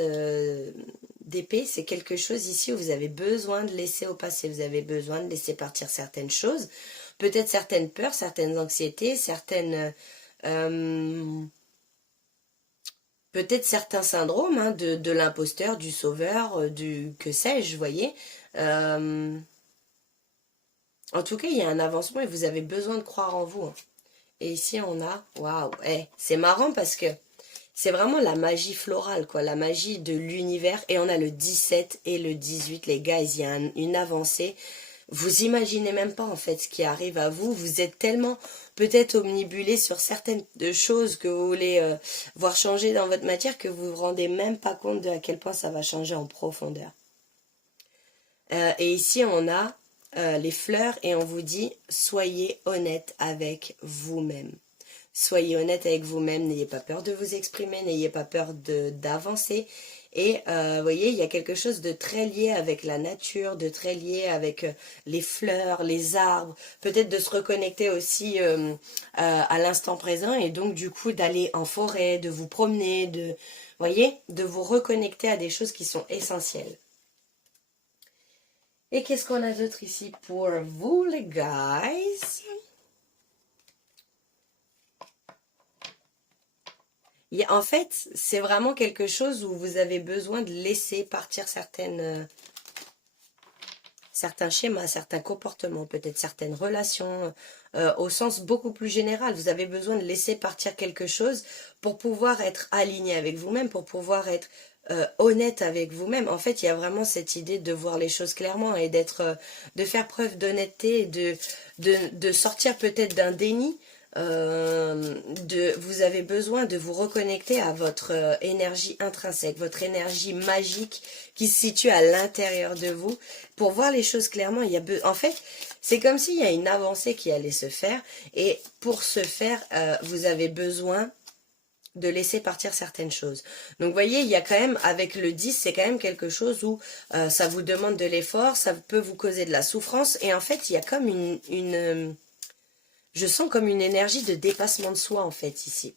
d'épée, c'est quelque chose ici où vous avez besoin de laisser au passé. Vous avez besoin de laisser partir certaines choses. Peut-être certaines peurs, certaines anxiétés, certaines... peut-être certains syndromes hein, de l'imposteur, du sauveur, du que sais-je, vous voyez. Euh, en tout cas, il y a un avancement et vous avez besoin de croire en vous. Hein. Et ici, on a... Waouh, c'est marrant parce que c'est vraiment la magie florale, quoi, la magie de l'univers. Et on a le 17 et le 18, les gars, il y a une avancée. Vous imaginez même pas en fait ce qui arrive à vous. Vous êtes tellement peut-être omnibulé sur certaines choses que vous voulez voir changer dans votre matière que vous vous rendez même pas compte de à quel point ça va changer en profondeur. Et ici on a les fleurs et on vous dit soyez honnête avec vous-même. Soyez honnête avec vous-même, n'ayez pas peur de vous exprimer, n'ayez pas peur d'avancer. Et vous voyez, il y a quelque chose de très lié avec la nature, de très lié avec les fleurs, les arbres, peut-être de se reconnecter aussi à l'instant présent et donc du coup d'aller en forêt, de vous promener, voyez, de vous reconnecter à des choses qui sont essentielles. Et qu'est-ce qu'on a d'autre ici pour vous les guys? En fait, c'est vraiment quelque chose où vous avez besoin de laisser partir certains schémas, certains comportements, peut-être certaines relations, au sens beaucoup plus général. Vous avez besoin de laisser partir quelque chose pour pouvoir être aligné avec vous-même, pour pouvoir être honnête avec vous-même. En fait, il y a vraiment cette idée de voir les choses clairement et de faire preuve d'honnêteté, de sortir peut-être d'un déni. Vous avez besoin de vous reconnecter à votre énergie intrinsèque, votre énergie magique qui se situe à l'intérieur de vous. Pour voir les choses clairement, en fait, c'est comme s'il y a une avancée qui allait se faire. Et pour ce faire, vous avez besoin de laisser partir certaines choses. Donc vous voyez, il y a quand même, avec le 10, c'est quand même quelque chose où ça vous demande de l'effort, ça peut vous causer de la souffrance, et en fait, il y a comme je sens comme une énergie de dépassement de soi, en fait, ici.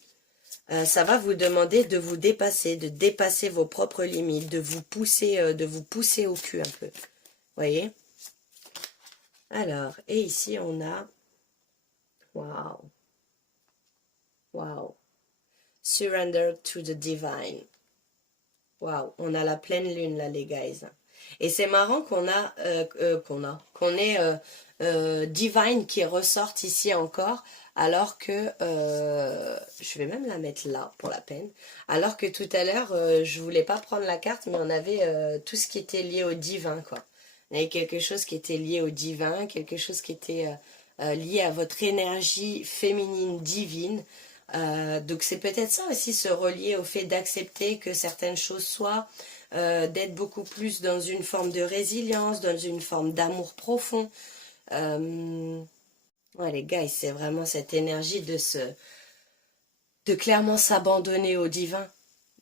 Ça va vous demander de vous dépasser, de dépasser vos propres limites, de vous pousser au cul un peu. Vous voyez? Alors, et ici, on a... Waouh! Waouh! Surrender to the divine. Waouh, on a la pleine lune là, les guys. Et c'est marrant qu'on ait Divine qui ressorte ici encore, alors que je vais même la mettre là pour la peine. Alors que tout à l'heure, je voulais pas prendre la carte, mais on avait tout ce qui était lié au divin, quoi. On avait quelque chose qui était lié au divin, quelque chose qui était lié à votre énergie féminine divine. Donc c'est peut-être ça aussi, se relier au fait d'accepter que certaines choses soient, d'être beaucoup plus dans une forme de résilience, dans une forme d'amour profond. Ouais les gars, c'est vraiment cette énergie de clairement s'abandonner au divin,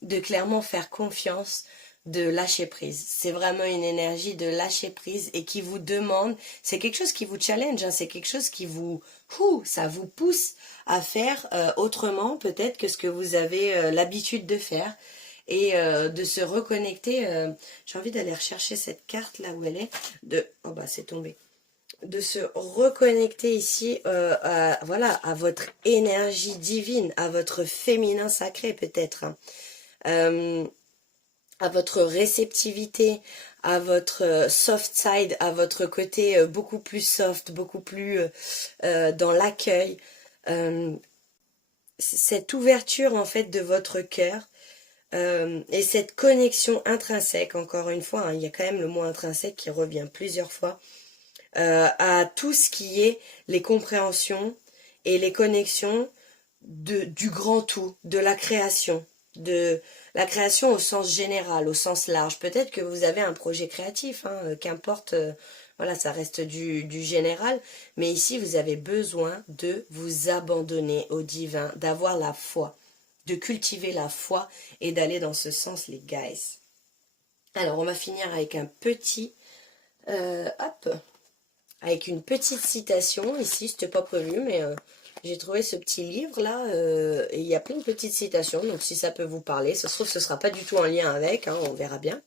de clairement faire confiance, de lâcher prise. C'est vraiment une énergie de lâcher prise et qui vous demande, c'est quelque chose qui vous challenge, hein, c'est quelque chose qui vous, ça vous pousse à faire autrement peut-être que ce que vous avez l'habitude de faire et de se reconnecter. J'ai envie d'aller rechercher cette carte là où elle est, oh bah c'est tombé. De se reconnecter ici voilà, à votre énergie divine, à votre féminin sacré peut-être, hein. À votre réceptivité, à votre soft side, à votre côté beaucoup plus soft, beaucoup plus dans l'accueil, cette ouverture en fait de votre cœur et cette connexion intrinsèque, encore une fois, hein, il y a quand même le mot intrinsèque qui revient plusieurs fois, à tout ce qui est les compréhensions et les connexions du grand tout, de la création, au sens général, au sens large. Peut-être que vous avez un projet créatif, hein, qu'importe, voilà, ça reste du général, mais ici vous avez besoin de vous abandonner au divin, d'avoir la foi, de cultiver la foi et d'aller dans ce sens, les guys. Alors on va finir avec un petit, hop, avec une petite citation ici, c'était pas prévu, mais j'ai trouvé ce petit livre là, et il y a plein de petites citations, donc si ça peut vous parler, ça se trouve ce sera pas du tout en lien avec, hein, on verra bien.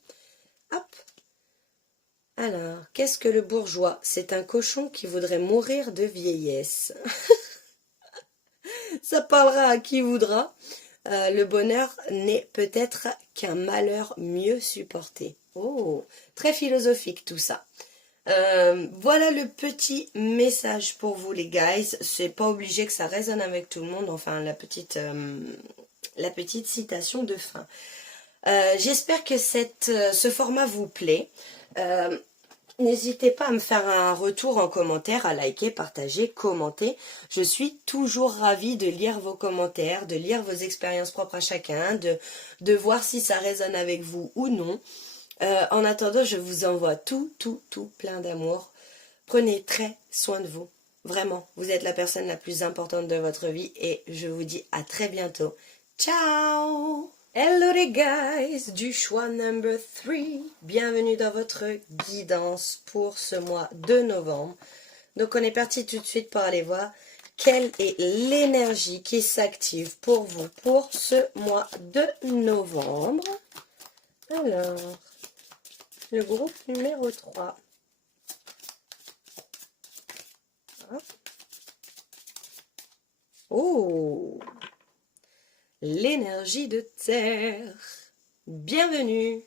Hop. Alors, qu'est-ce que le bourgeois? C'est un cochon qui voudrait mourir de vieillesse. Ça parlera à qui voudra. Le bonheur n'est peut-être qu'un malheur mieux supporté. Oh, très philosophique tout ça. Voilà le petit message pour vous les guys. C'est pas obligé que ça résonne avec tout le monde. Enfin la petite citation de fin. J'espère que ce format vous plaît. N'hésitez pas à me faire un retour en commentaire, à liker, partager, commenter. Je suis toujours ravie de lire vos commentaires, de lire vos expériences propres à chacun, de voir si ça résonne avec vous ou non. En attendant, je vous envoie tout plein d'amour. Prenez très soin de vous. Vraiment, vous êtes la personne la plus importante de votre vie et je vous dis à très bientôt. Ciao! Hello les guys du choix number 3. Bienvenue dans votre guidance pour ce mois de novembre. Donc on est parti tout de suite pour aller voir quelle est l'énergie qui s'active pour vous pour ce mois de novembre. Alors, le groupe numéro 3. Oh, l'énergie de terre. Bienvenue,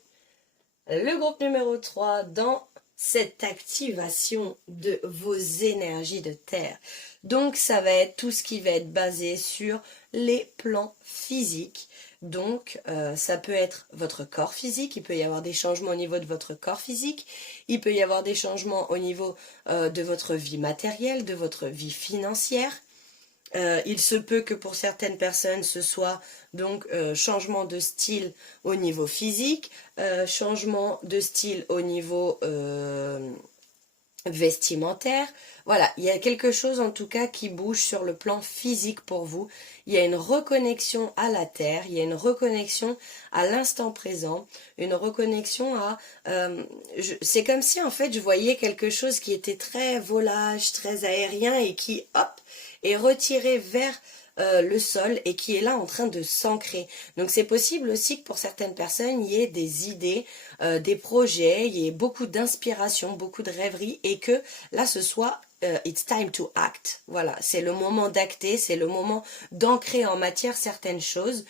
le groupe numéro 3 dans cette activation de vos énergies de terre. Donc ça va être tout ce qui va être basé sur les plans physiques. Donc ça peut être votre corps physique, il peut y avoir des changements au niveau de votre corps physique, il peut y avoir des changements au niveau de votre vie matérielle, de votre vie financière. Il se peut que pour certaines personnes ce soit donc changement de style au niveau physique, changement de style au niveau vestimentaire. Voilà, il y a quelque chose en tout cas qui bouge sur le plan physique pour vous. Il y a une reconnexion à la terre, il y a une reconnexion à l'instant présent, une reconnexion à... c'est comme si en fait je voyais quelque chose qui était très volage, très aérien et qui, hop, est retiré vers le sol et qui est là en train de s'ancrer. Donc c'est possible aussi que pour certaines personnes, il y ait des idées, des projets, il y ait beaucoup d'inspiration, beaucoup de rêveries et que là ce soit it's time to act. Voilà, c'est le moment d'acter, c'est le moment d'ancrer en matière certaines choses,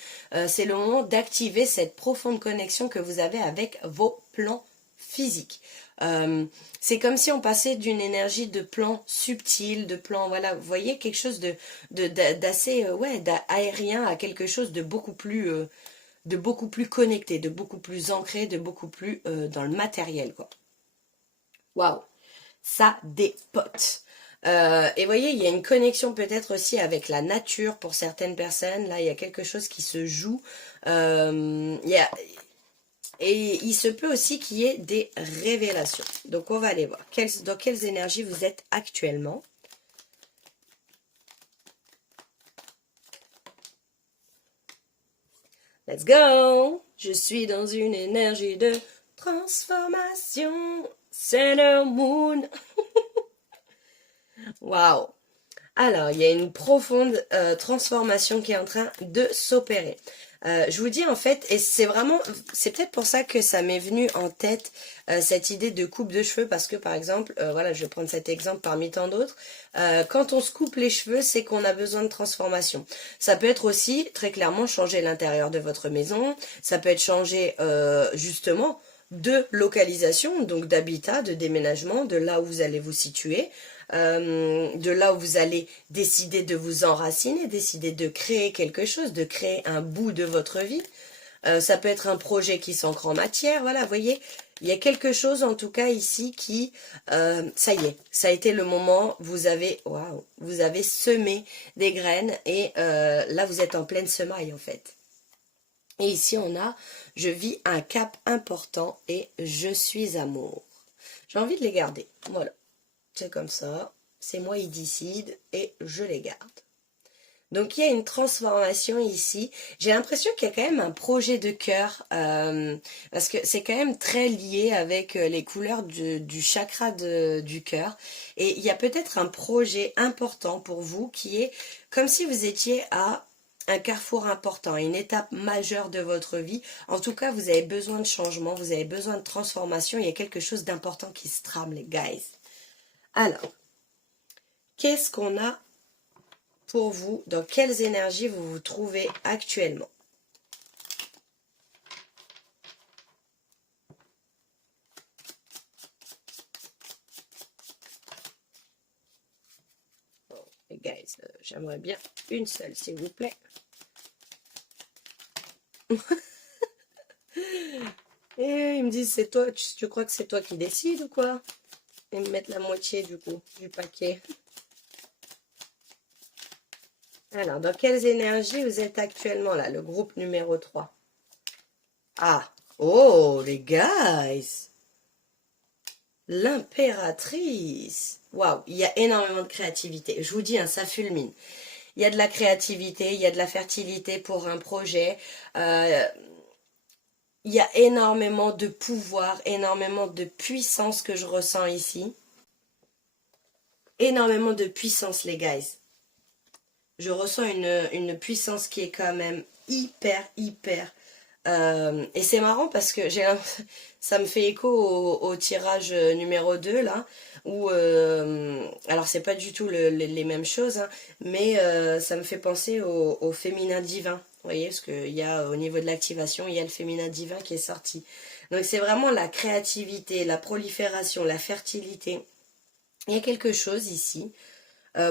c'est le moment d'activer cette profonde connexion que vous avez avec vos plans physiques. C'est comme si on passait d'une énergie de plan subtil, de plan, voilà, vous voyez, quelque chose d'assez, ouais, d'aérien à quelque chose de beaucoup plus connecté, de beaucoup plus ancré, de beaucoup plus dans le matériel, quoi. Waouh, ça dépote. Et vous voyez, il y a une connexion peut-être aussi avec la nature pour certaines personnes. Là, il y a quelque chose qui se joue. Et il se peut aussi qu'il y ait des révélations. Donc, on va aller voir dans quelles énergies vous êtes actuellement. Let's go! Je suis dans une énergie de transformation. Sailor Moon. Waouh! Alors, il y a une profonde transformation qui est en train de s'opérer. Je vous dis en fait, et c'est peut-être pour ça que ça m'est venu en tête cette idée de coupe de cheveux, parce que par exemple, voilà, je vais prendre cet exemple parmi tant d'autres, quand on se coupe les cheveux, c'est qu'on a besoin de transformation. Ça peut être aussi, très clairement, changer l'intérieur de votre maison, ça peut être changer justement de localisation, donc d'habitat, de déménagement, de là où vous allez vous situer, de là où vous allez décider de vous enraciner, décider de créer quelque chose, de créer un bout de votre vie. Ça peut être un projet qui s'ancre en matière, voilà, vous voyez, il y a quelque chose en tout cas ici qui, ça y est, ça a été le moment, vous avez, waouh, vous avez semé des graines et là vous êtes en pleine semaille en fait. Et ici on a, je vis un cap important et je suis amour. J'ai envie de les garder, voilà. C'est comme ça, c'est moi qui décide et je les garde. Donc il y a une transformation ici. J'ai l'impression qu'il y a quand même un projet de cœur, parce que c'est quand même très lié avec les couleurs du chakra du cœur. Et il y a peut-être un projet important pour vous qui est comme si vous étiez à un carrefour important, une étape majeure de votre vie. En tout cas, vous avez besoin de changement, vous avez besoin de transformation. Il y a quelque chose d'important qui se trame, les guys. Alors, qu'est-ce qu'on a pour vous? Dans quelles énergies vous vous trouvez actuellement? Bon, les guys, j'aimerais bien une seule, s'il vous plaît. Et ils me disent, c'est toi, tu crois que c'est toi qui décides ou quoi? Et me mettre la moitié du coup, du paquet. Alors, dans quelles énergies vous êtes actuellement là? Le groupe numéro 3. Ah, oh, les guys! L'impératrice! Waouh, il y a énormément de créativité. Je vous dis, hein, ça fulmine. Il y a de la créativité, il y a de la fertilité pour un projet. Il y a énormément de pouvoir, énormément de puissance que je ressens ici. Énormément de puissance, les guys. Je ressens une puissance qui est quand même hyper. Et c'est marrant parce que ça me fait écho au tirage numéro 2 là, où, alors c'est pas du tout les mêmes choses, hein, mais ça me fait penser au féminin divin. Vous voyez, parce qu'il y a au niveau de l'activation, il y a le féminin divin qui est sorti. Donc c'est vraiment la créativité, la prolifération, la fertilité. Il y a quelque chose ici.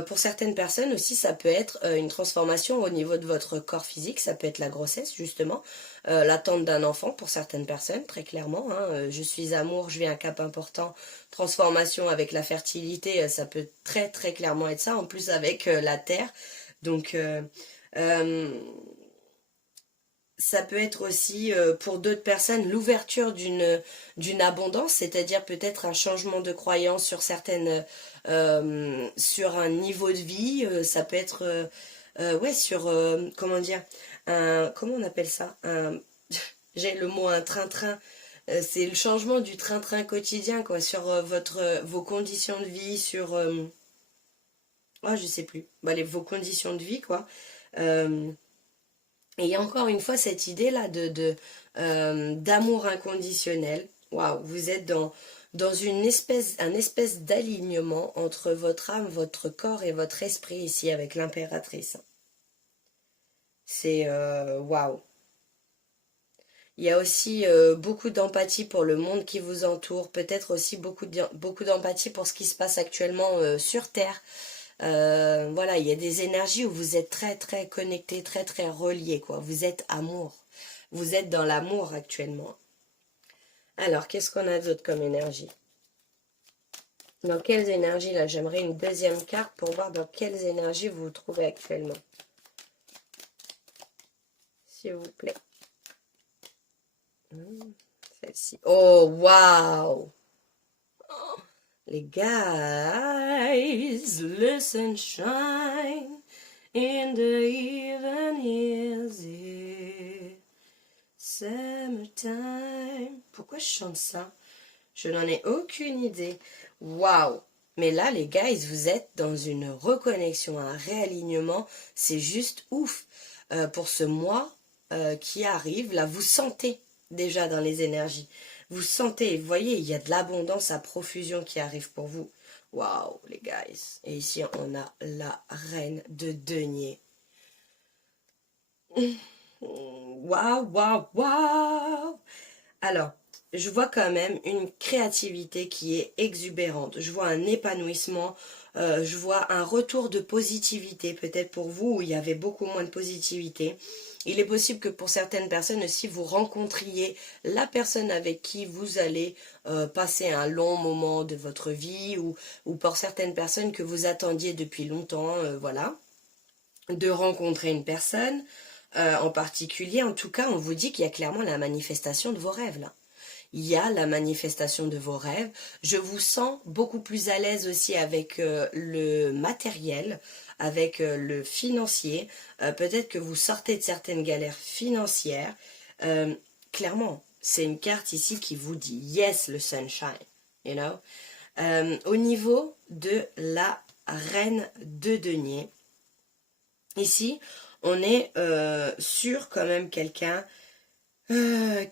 Pour certaines personnes aussi, ça peut être une transformation au niveau de votre corps physique, ça peut être la grossesse justement, l'attente d'un enfant pour certaines personnes, très clairement. Hein, je suis amour, je vis un cap important, transformation avec la fertilité, ça peut très clairement être ça, en plus avec la terre. Donc, ça peut être aussi pour d'autres personnes l'ouverture d'une abondance, c'est-à-dire peut-être un changement de croyance sur sur un niveau de vie. Ça peut être ouais sur comment dire comment on appelle ça j'ai le mot un train-train. C'est le changement du train-train quotidien quoi sur vos conditions de vie sur oh je sais plus vos conditions de vie quoi. Euh, et il y a encore une fois cette idée-là d'amour inconditionnel. Waouh, vous êtes dans un espèce d'alignement entre votre âme, votre corps et votre esprit ici avec l'impératrice. C'est waouh. Il y a aussi beaucoup d'empathie pour le monde qui vous entoure, peut-être aussi beaucoup d'empathie pour ce qui se passe actuellement sur Terre. Voilà, il y a des énergies où vous êtes très très connectés, très très reliés, quoi. Vous êtes amour. Vous êtes dans l'amour actuellement. Alors, qu'est-ce qu'on a d'autre comme énergie? Dans quelles énergies, là, j'aimerais une deuxième carte pour voir dans quelles énergies vous vous trouvez actuellement. S'il vous plaît. Celle-ci. Oh, waouh! Les guys, listen, shine in the evening is here. Summertime. Pourquoi je chante ça? Je n'en ai aucune idée. Waouh! Mais là, les guys, vous êtes dans une reconnexion, un réalignement. C'est juste ouf. Pour ce mois qui arrive, là, vous sentez déjà dans les énergies. Vous sentez, vous voyez, il y a de l'abondance à profusion qui arrive pour vous. Waouh, les guys. Et ici, on a la reine de denier. Waouh, waouh, waouh. Alors, je vois quand même une créativité qui est exubérante. Je vois un épanouissement, je vois un retour de positivité, peut-être pour vous où il y avait beaucoup moins de positivité. Il est possible que pour certaines personnes aussi, vous rencontriez la personne avec qui vous allez passer un long moment de votre vie ou pour certaines personnes que vous attendiez depuis longtemps, voilà, de rencontrer une personne en particulier. En tout cas, on vous dit qu'il y a clairement la manifestation de vos rêves là. Il y a la manifestation de vos rêves. Je vous sens beaucoup plus à l'aise aussi avec le matériel, avec le financier. Peut-être que vous sortez de certaines galères financières. Clairement, c'est une carte ici qui vous dit yes, le sunshine. You know? Au niveau de la reine de denier, ici, on est sur quand même quelqu'un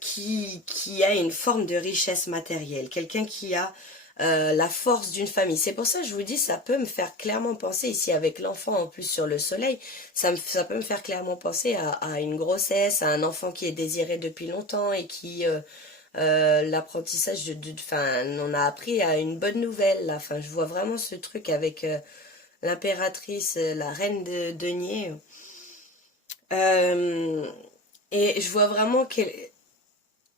qui a une forme de richesse matérielle, quelqu'un qui a la force d'une famille. C'est pour ça que je vous dis, ça peut me faire clairement penser, ici avec l'enfant en plus sur le soleil, ça peut me faire clairement penser à une grossesse, à un enfant qui est désiré depuis longtemps et qui, l'apprentissage enfin, on a appris à une bonne nouvelle, là. Enfin, je vois vraiment ce truc avec l'impératrice, la reine de denier. Euh, et je vois vraiment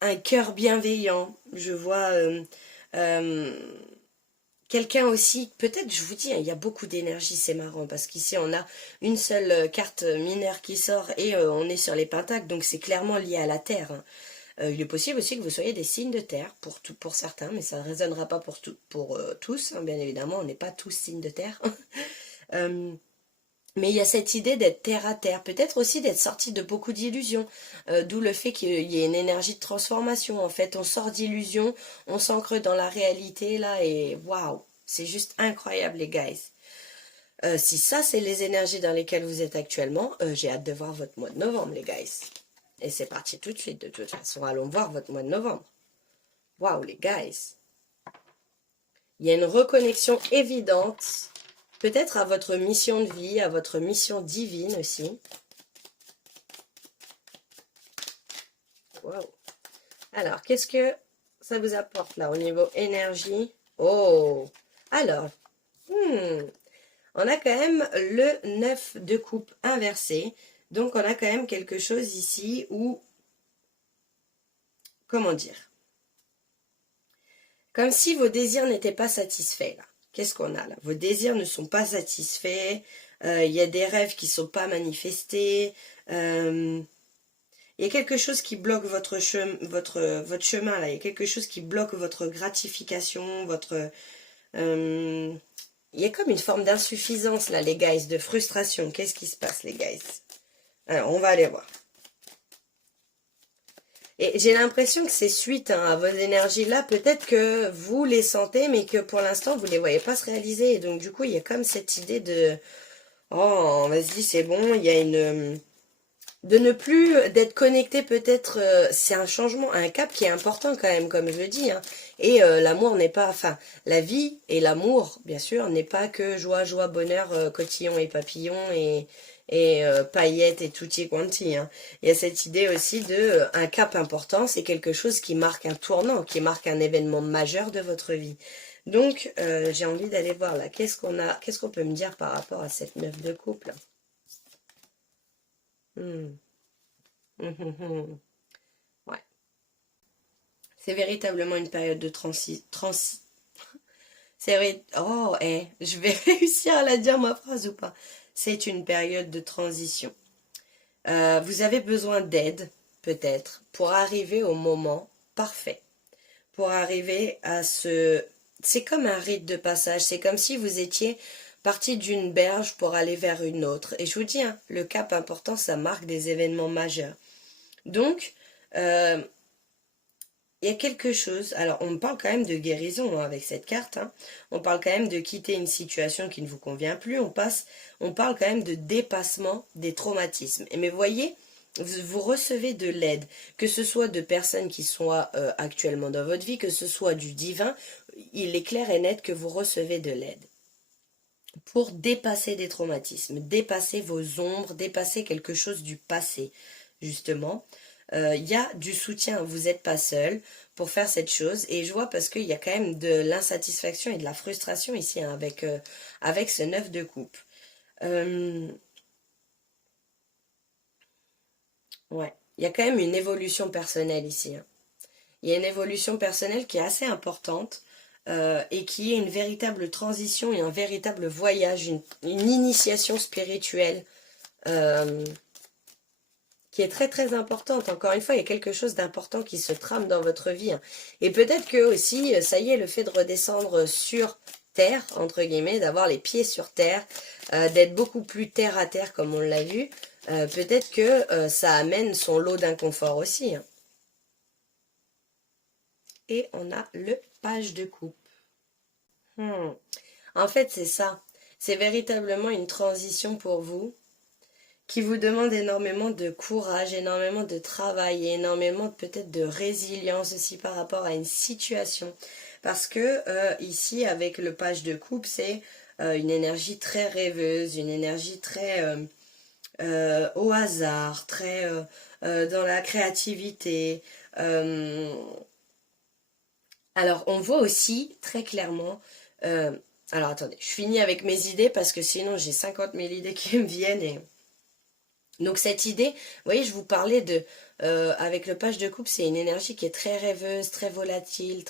un cœur bienveillant. Je vois euh, quelqu'un aussi, peut-être, je vous dis, hein, il y a beaucoup d'énergie, c'est marrant, parce qu'ici on a une seule carte mineure qui sort et on est sur les pentacles, donc c'est clairement lié à la terre. Hein. Il est possible aussi que vous soyez des signes de terre, pour certains, mais ça ne résonnera pas pour tous, hein, bien évidemment, on n'est pas tous signes de terre. Mais il y a cette idée d'être terre à terre, peut-être aussi d'être sorti de beaucoup d'illusions, d'où le fait qu'il y ait une énergie de transformation. En fait, on sort d'illusions, on s'ancre dans la réalité là et waouh, c'est juste incroyable les guys. Si ça c'est les énergies dans lesquelles vous êtes actuellement, j'ai hâte de voir votre mois de novembre les guys. Et c'est parti tout de suite de toute façon, allons voir votre mois de novembre. Waouh les guys. Il y a une reconnexion évidente. Peut-être à votre mission de vie, à votre mission divine aussi. Wow. Alors, qu'est-ce que ça vous apporte là au niveau énergie? Oh! Alors, on a quand même le 9 de coupe inversé. Donc, on a quand même quelque chose ici où, comment dire? Comme si vos désirs n'étaient pas satisfaits là. Qu'est-ce qu'on a là? Vos désirs ne sont pas satisfaits. Il y a des rêves qui ne sont pas manifestés. Il y a quelque chose qui bloque votre chemin là. Il y a quelque chose qui bloque votre gratification, euh, il y a comme une forme d'insuffisance là, les guys, de frustration. Qu'est-ce qui se passe, les guys? Alors, on va aller voir. Et j'ai l'impression que c'est suite à vos énergies-là. Peut-être que vous les sentez, mais que pour l'instant, vous ne les voyez pas se réaliser. Et donc, du coup, il y a comme cette idée de... Oh, vas-y, c'est bon, il y a une... De ne plus d'être connecté peut-être, c'est un changement, un cap qui est important quand même, comme je le dis. Hein. Et l'amour n'est pas... Enfin, la vie et l'amour, bien sûr, n'est pas que joie, joie, bonheur, cotillon et papillon et paillettes et tutti quanti. Hein. Il y a cette idée aussi de un cap important, c'est quelque chose qui marque un tournant, qui marque un événement majeur de votre vie. Donc, j'ai envie d'aller voir là, qu'est-ce qu'on peut me dire par rapport à cette neuf de couple? Hmm. Ouais. C'est véritablement une période de Oh, je vais réussir à la dire ma phrase ou pas? C'est une période de transition. Vous avez besoin d'aide, peut-être, pour arriver au moment parfait. Pour arriver à ce... C'est comme un rite de passage. C'est comme si vous étiez parti d'une berge pour aller vers une autre. Et je vous dis, hein, le cap important, ça marque des événements majeurs. Donc, euh, il y a quelque chose, alors on parle quand même de guérison hein, avec cette carte, hein. On parle quand même de quitter une situation qui ne vous convient plus, on parle quand même de dépassement des traumatismes. Mais voyez, vous recevez de l'aide, que ce soit de personnes qui soient actuellement dans votre vie, que ce soit du divin, il est clair et net que vous recevez de l'aide pour dépasser des traumatismes, dépasser vos ombres, dépasser quelque chose du passé, justement. Il y a du soutien, vous n'êtes pas seul pour faire cette chose. Et je vois parce qu'il y a quand même de l'insatisfaction et de la frustration ici hein, avec ce 9 de coupe. Ouais, il y a quand même une évolution personnelle ici. Hein. Il y a une évolution personnelle qui est assez importante et qui est une véritable transition et un véritable voyage, une initiation spirituelle euh, qui est très très importante. Encore une fois, il y a quelque chose d'important qui se trame dans votre vie. Hein. Et peut-être que aussi, ça y est, le fait de redescendre sur terre, entre guillemets, d'avoir les pieds sur terre, d'être beaucoup plus terre à terre comme on l'a vu, peut-être que ça amène son lot d'inconfort aussi. Hein. Et on a le page de coupe. En fait, c'est ça. C'est véritablement une transition pour vous qui vous demande énormément de courage, énormément de travail et énormément peut-être de résilience aussi par rapport à une situation. Parce que ici, avec le page de coupe, c'est une énergie très rêveuse, une énergie très au hasard, très dans la créativité. Euh, alors, on voit aussi très clairement... alors, attendez, je finis avec mes idées parce que sinon j'ai 50 000 idées qui me viennent et... Donc cette idée, vous voyez, je vous parlais de, avec le page de coupe, c'est une énergie qui est très rêveuse, très volatile,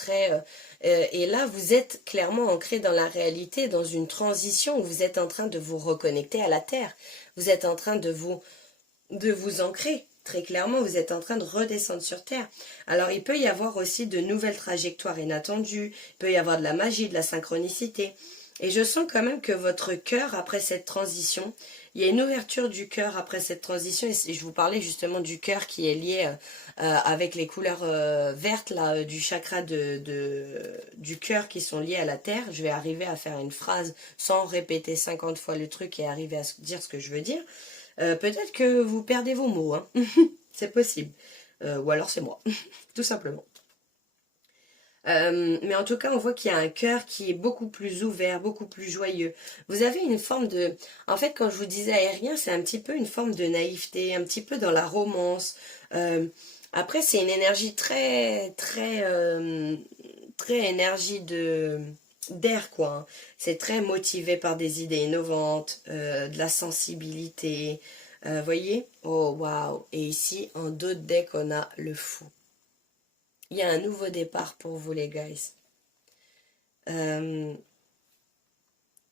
et là, vous êtes clairement ancré dans la réalité, dans une transition où vous êtes en train de vous reconnecter à la Terre. Vous êtes en train de vous ancrer. Très clairement, vous êtes en train de redescendre sur Terre. Alors, il peut y avoir aussi de nouvelles trajectoires inattendues, il peut y avoir de la magie, de la synchronicité. Et je sens quand même que votre cœur, après cette transition, il y a une ouverture du cœur après cette transition. Et je vous parlais justement du cœur qui est lié avec les couleurs vertes là, du chakra du cœur qui sont liés à la terre. Je vais arriver à faire une phrase sans répéter 50 fois le truc et arriver à dire ce que je veux dire. Peut-être que vous perdez vos mots, hein. C'est possible. Ou alors c'est moi, tout simplement. Mais en tout cas, on voit qu'il y a un cœur qui est beaucoup plus ouvert, beaucoup plus joyeux. Vous avez une forme de... En fait, quand je vous disais aérien, c'est un petit peu une forme de naïveté, un petit peu dans la romance. Euh, Après, c'est une énergie très énergie d'air, quoi. Hein. C'est très motivé par des idées innovantes, de la sensibilité. Voyez? Oh, waouh! Et ici, en dos de deck, on a le fou. Il y a un nouveau départ pour vous les guys. Euh,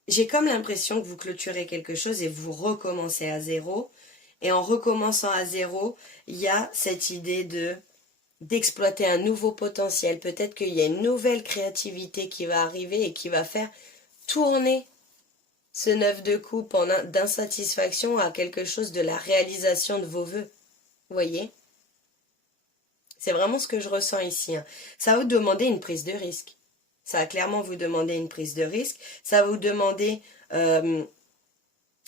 j'ai comme l'impression que vous clôturez quelque chose et vous recommencez à zéro. Et en recommençant à zéro, il y a cette idée d'exploiter un nouveau potentiel. Peut-être qu'il y a une nouvelle créativité qui va arriver et qui va faire tourner ce 9 de coupe d'insatisfaction à quelque chose de la réalisation de vos vœux. Vous voyez? C'est vraiment ce que je ressens ici. Hein. Ça va vous demander une prise de risque. Ça va clairement vous demander une prise de risque. Ça va vous demander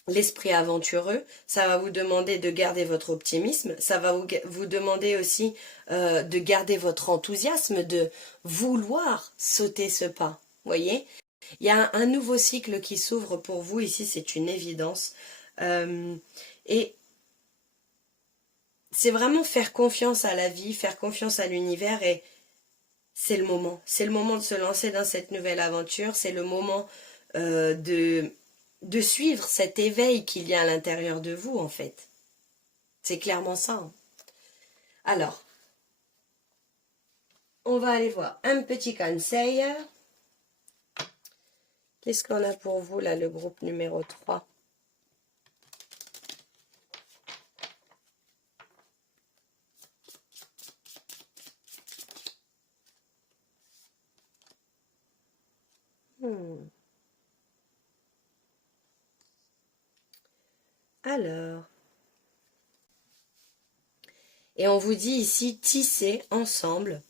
l'esprit aventureux. Ça va vous demander de garder votre optimisme. Ça va vous demander aussi de garder votre enthousiasme, de vouloir sauter ce pas. Vous voyez? Il y a un nouveau cycle qui s'ouvre pour vous ici, c'est une évidence. Et c'est vraiment faire confiance à la vie, faire confiance à l'univers et c'est le moment. C'est le moment de se lancer dans cette nouvelle aventure. C'est le moment de suivre cet éveil qu'il y a à l'intérieur de vous, en fait. C'est clairement ça. Hein. Alors, on va aller voir un petit conseil. Qu'est-ce qu'on a pour vous, là, le groupe numéro 3? Alors, et on vous dit ici, tisser ensemble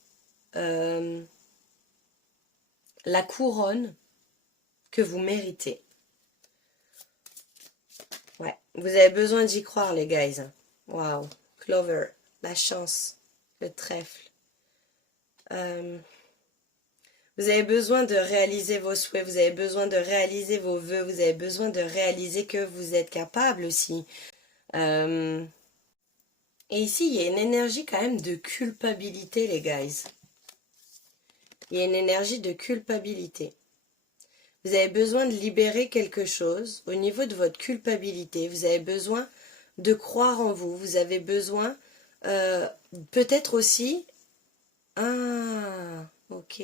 la couronne que vous méritez. Ouais, vous avez besoin d'y croire, les guys. Waouh, Clover, la chance, le trèfle. Vous avez besoin de réaliser vos souhaits, vous avez besoin de réaliser vos vœux, vous avez besoin de réaliser que vous êtes capable aussi. Et ici, il y a une énergie quand même de culpabilité, les guys. Il y a une énergie de culpabilité. Vous avez besoin de libérer quelque chose au niveau de votre culpabilité. Vous avez besoin de croire en vous. Vous avez besoin peut-être aussi... Ah, ok.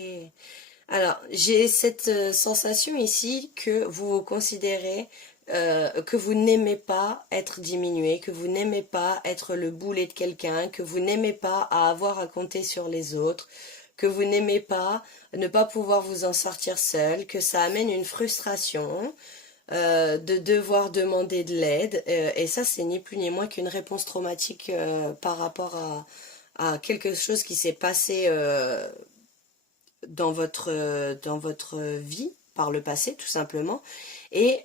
Alors, j'ai cette sensation ici que vous vous considérez, que vous n'aimez pas être diminué, que vous n'aimez pas être le boulet de quelqu'un, que vous n'aimez pas avoir à compter sur les autres, que vous n'aimez pas ne pas pouvoir vous en sortir seul, que ça amène une frustration de devoir demander de l'aide. Et ça, c'est ni plus ni moins qu'une réponse traumatique par rapport à quelque chose qui s'est passé dans votre vie par le passé, tout simplement. Et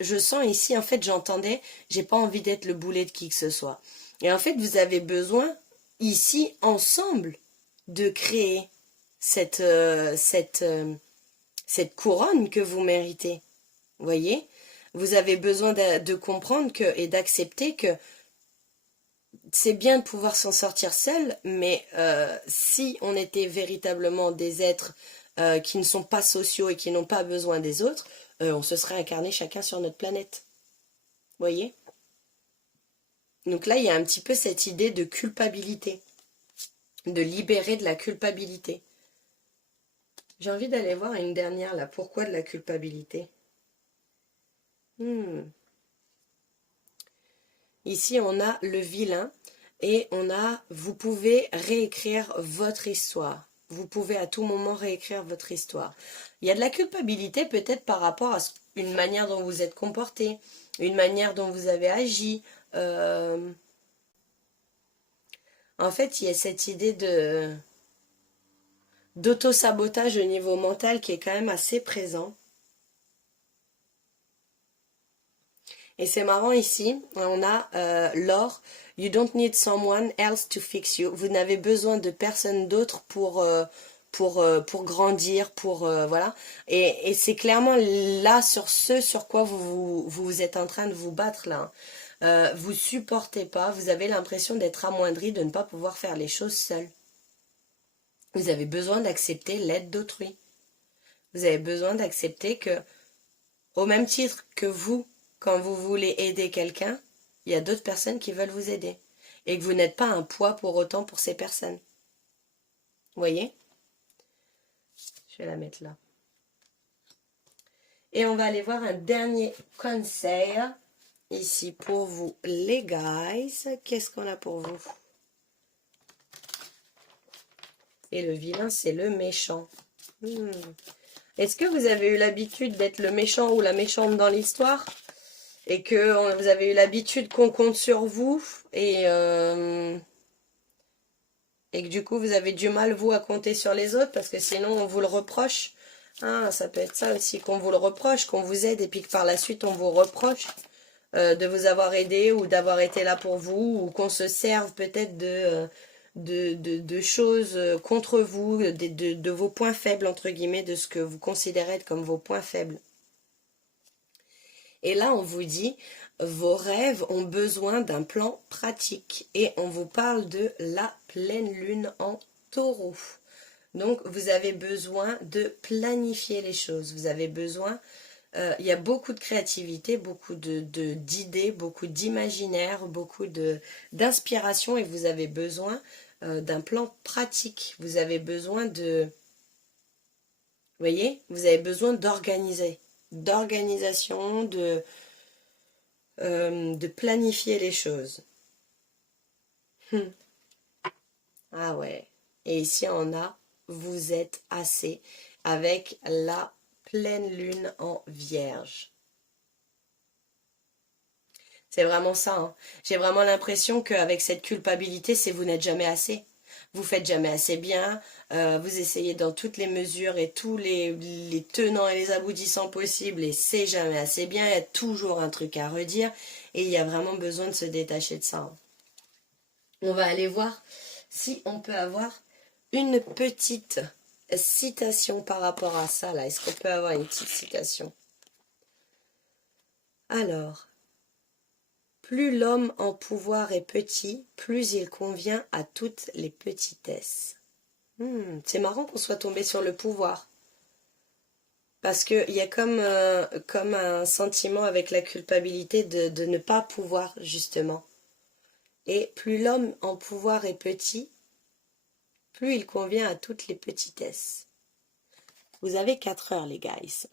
je sens ici, en fait, j'entendais, j'ai pas envie d'être le boulet de qui que ce soit. Et en fait, vous avez besoin, ici, ensemble, de créer cette couronne que vous méritez. Vous voyez? Vous avez besoin de comprendre et d'accepter que c'est bien de pouvoir s'en sortir seul, mais si on était véritablement des êtres qui ne sont pas sociaux et qui n'ont pas besoin des autres, on se serait incarné chacun sur notre planète. Vous voyez? Donc là, il y a un petit peu cette idée de culpabilité, de libérer de la culpabilité. J'ai envie d'aller voir une dernière là. Pourquoi de la culpabilité? Ici, on a le vilain et on a, vous pouvez réécrire votre histoire. Vous pouvez à tout moment réécrire votre histoire. Il y a de la culpabilité peut-être par rapport à une manière dont vous êtes comporté, une manière dont vous avez agi. En fait, il y a cette idée d'auto-sabotage au niveau mental qui est quand même assez présent. Et c'est marrant ici, on a l'or. You don't need someone else to fix you. Vous n'avez besoin de personne d'autre pour grandir, voilà. Et c'est clairement là sur quoi vous êtes en train de vous battre là. Vous supportez pas, vous avez l'impression d'être amoindri, de ne pas pouvoir faire les choses seul. Vous avez besoin d'accepter l'aide d'autrui. Vous avez besoin d'accepter que, au même titre que vous, quand vous voulez aider quelqu'un, il y a d'autres personnes qui veulent vous aider. Et que vous n'êtes pas un poids pour autant pour ces personnes. Vous voyez? Je vais la mettre là. Et on va aller voir un dernier conseil. ici pour vous, les guys. Qu'est-ce qu'on a pour vous? Et le vilain, c'est le méchant. Est-ce que vous avez eu l'habitude d'être le méchant ou la méchante dans l'histoire? Et que vous avez eu l'habitude qu'on compte sur vous et que du coup vous avez du mal vous à compter sur les autres parce que sinon on vous le reproche. Ah, ça peut être ça aussi, qu'on vous le reproche, qu'on vous aide et puis que par la suite on vous reproche de vous avoir aidé ou d'avoir été là pour vous ou qu'on se serve peut-être de choses contre vous, de vos points faibles entre guillemets, de ce que vous considérez être comme vos points faibles. Et là on vous dit, vos rêves ont besoin d'un plan pratique et on vous parle de la pleine lune en taureau. Donc vous avez besoin de planifier les choses, vous avez besoin, il y a beaucoup de créativité, beaucoup d'idées, beaucoup d'imaginaire, beaucoup d'inspiration et vous avez besoin d'un plan pratique, vous avez besoin vous voyez, vous avez besoin d'organisation, de planifier les choses. Ah ouais, et ici on a vous êtes assez avec la pleine lune en vierge. C'est vraiment ça, hein. J'ai vraiment l'impression qu'avec cette culpabilité, c'est vous n'êtes jamais assez. Vous faites jamais assez bien, vous essayez dans toutes les mesures et tous les tenants et les aboutissants possibles et c'est jamais assez bien, il y a toujours un truc à redire et il y a vraiment besoin de se détacher de ça, hein. On va aller voir si on peut avoir une petite citation par rapport à ça, là. Est-ce qu'on peut avoir une petite citation? Alors, plus l'homme en pouvoir est petit, plus il convient à toutes les petitesses. C'est marrant qu'on soit tombé sur le pouvoir. Parce qu'il y a comme un sentiment avec la culpabilité de ne pas pouvoir, justement. Et plus l'homme en pouvoir est petit, plus il convient à toutes les petitesses. Vous avez 4 heures, les guys.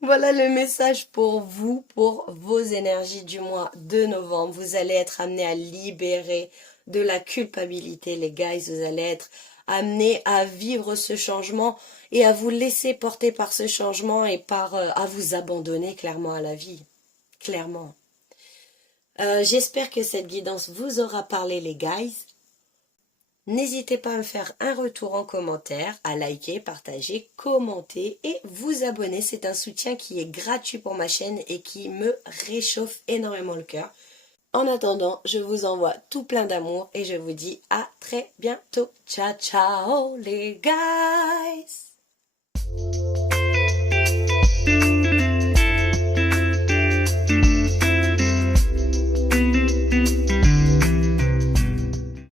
Voilà le message pour vous, pour vos énergies du mois de novembre. Vous allez être amenés à libérer de la culpabilité, les guys. Vous allez être amenés à vivre ce changement et à vous laisser porter par ce changement et à vous abandonner clairement à la vie. Clairement. J'espère que cette guidance vous aura parlé, les guys. N'hésitez pas à me faire un retour en commentaire, à liker, partager, commenter et vous abonner. C'est un soutien qui est gratuit pour ma chaîne et qui me réchauffe énormément le cœur. En attendant, je vous envoie tout plein d'amour et je vous dis à très bientôt. Ciao, ciao les guys!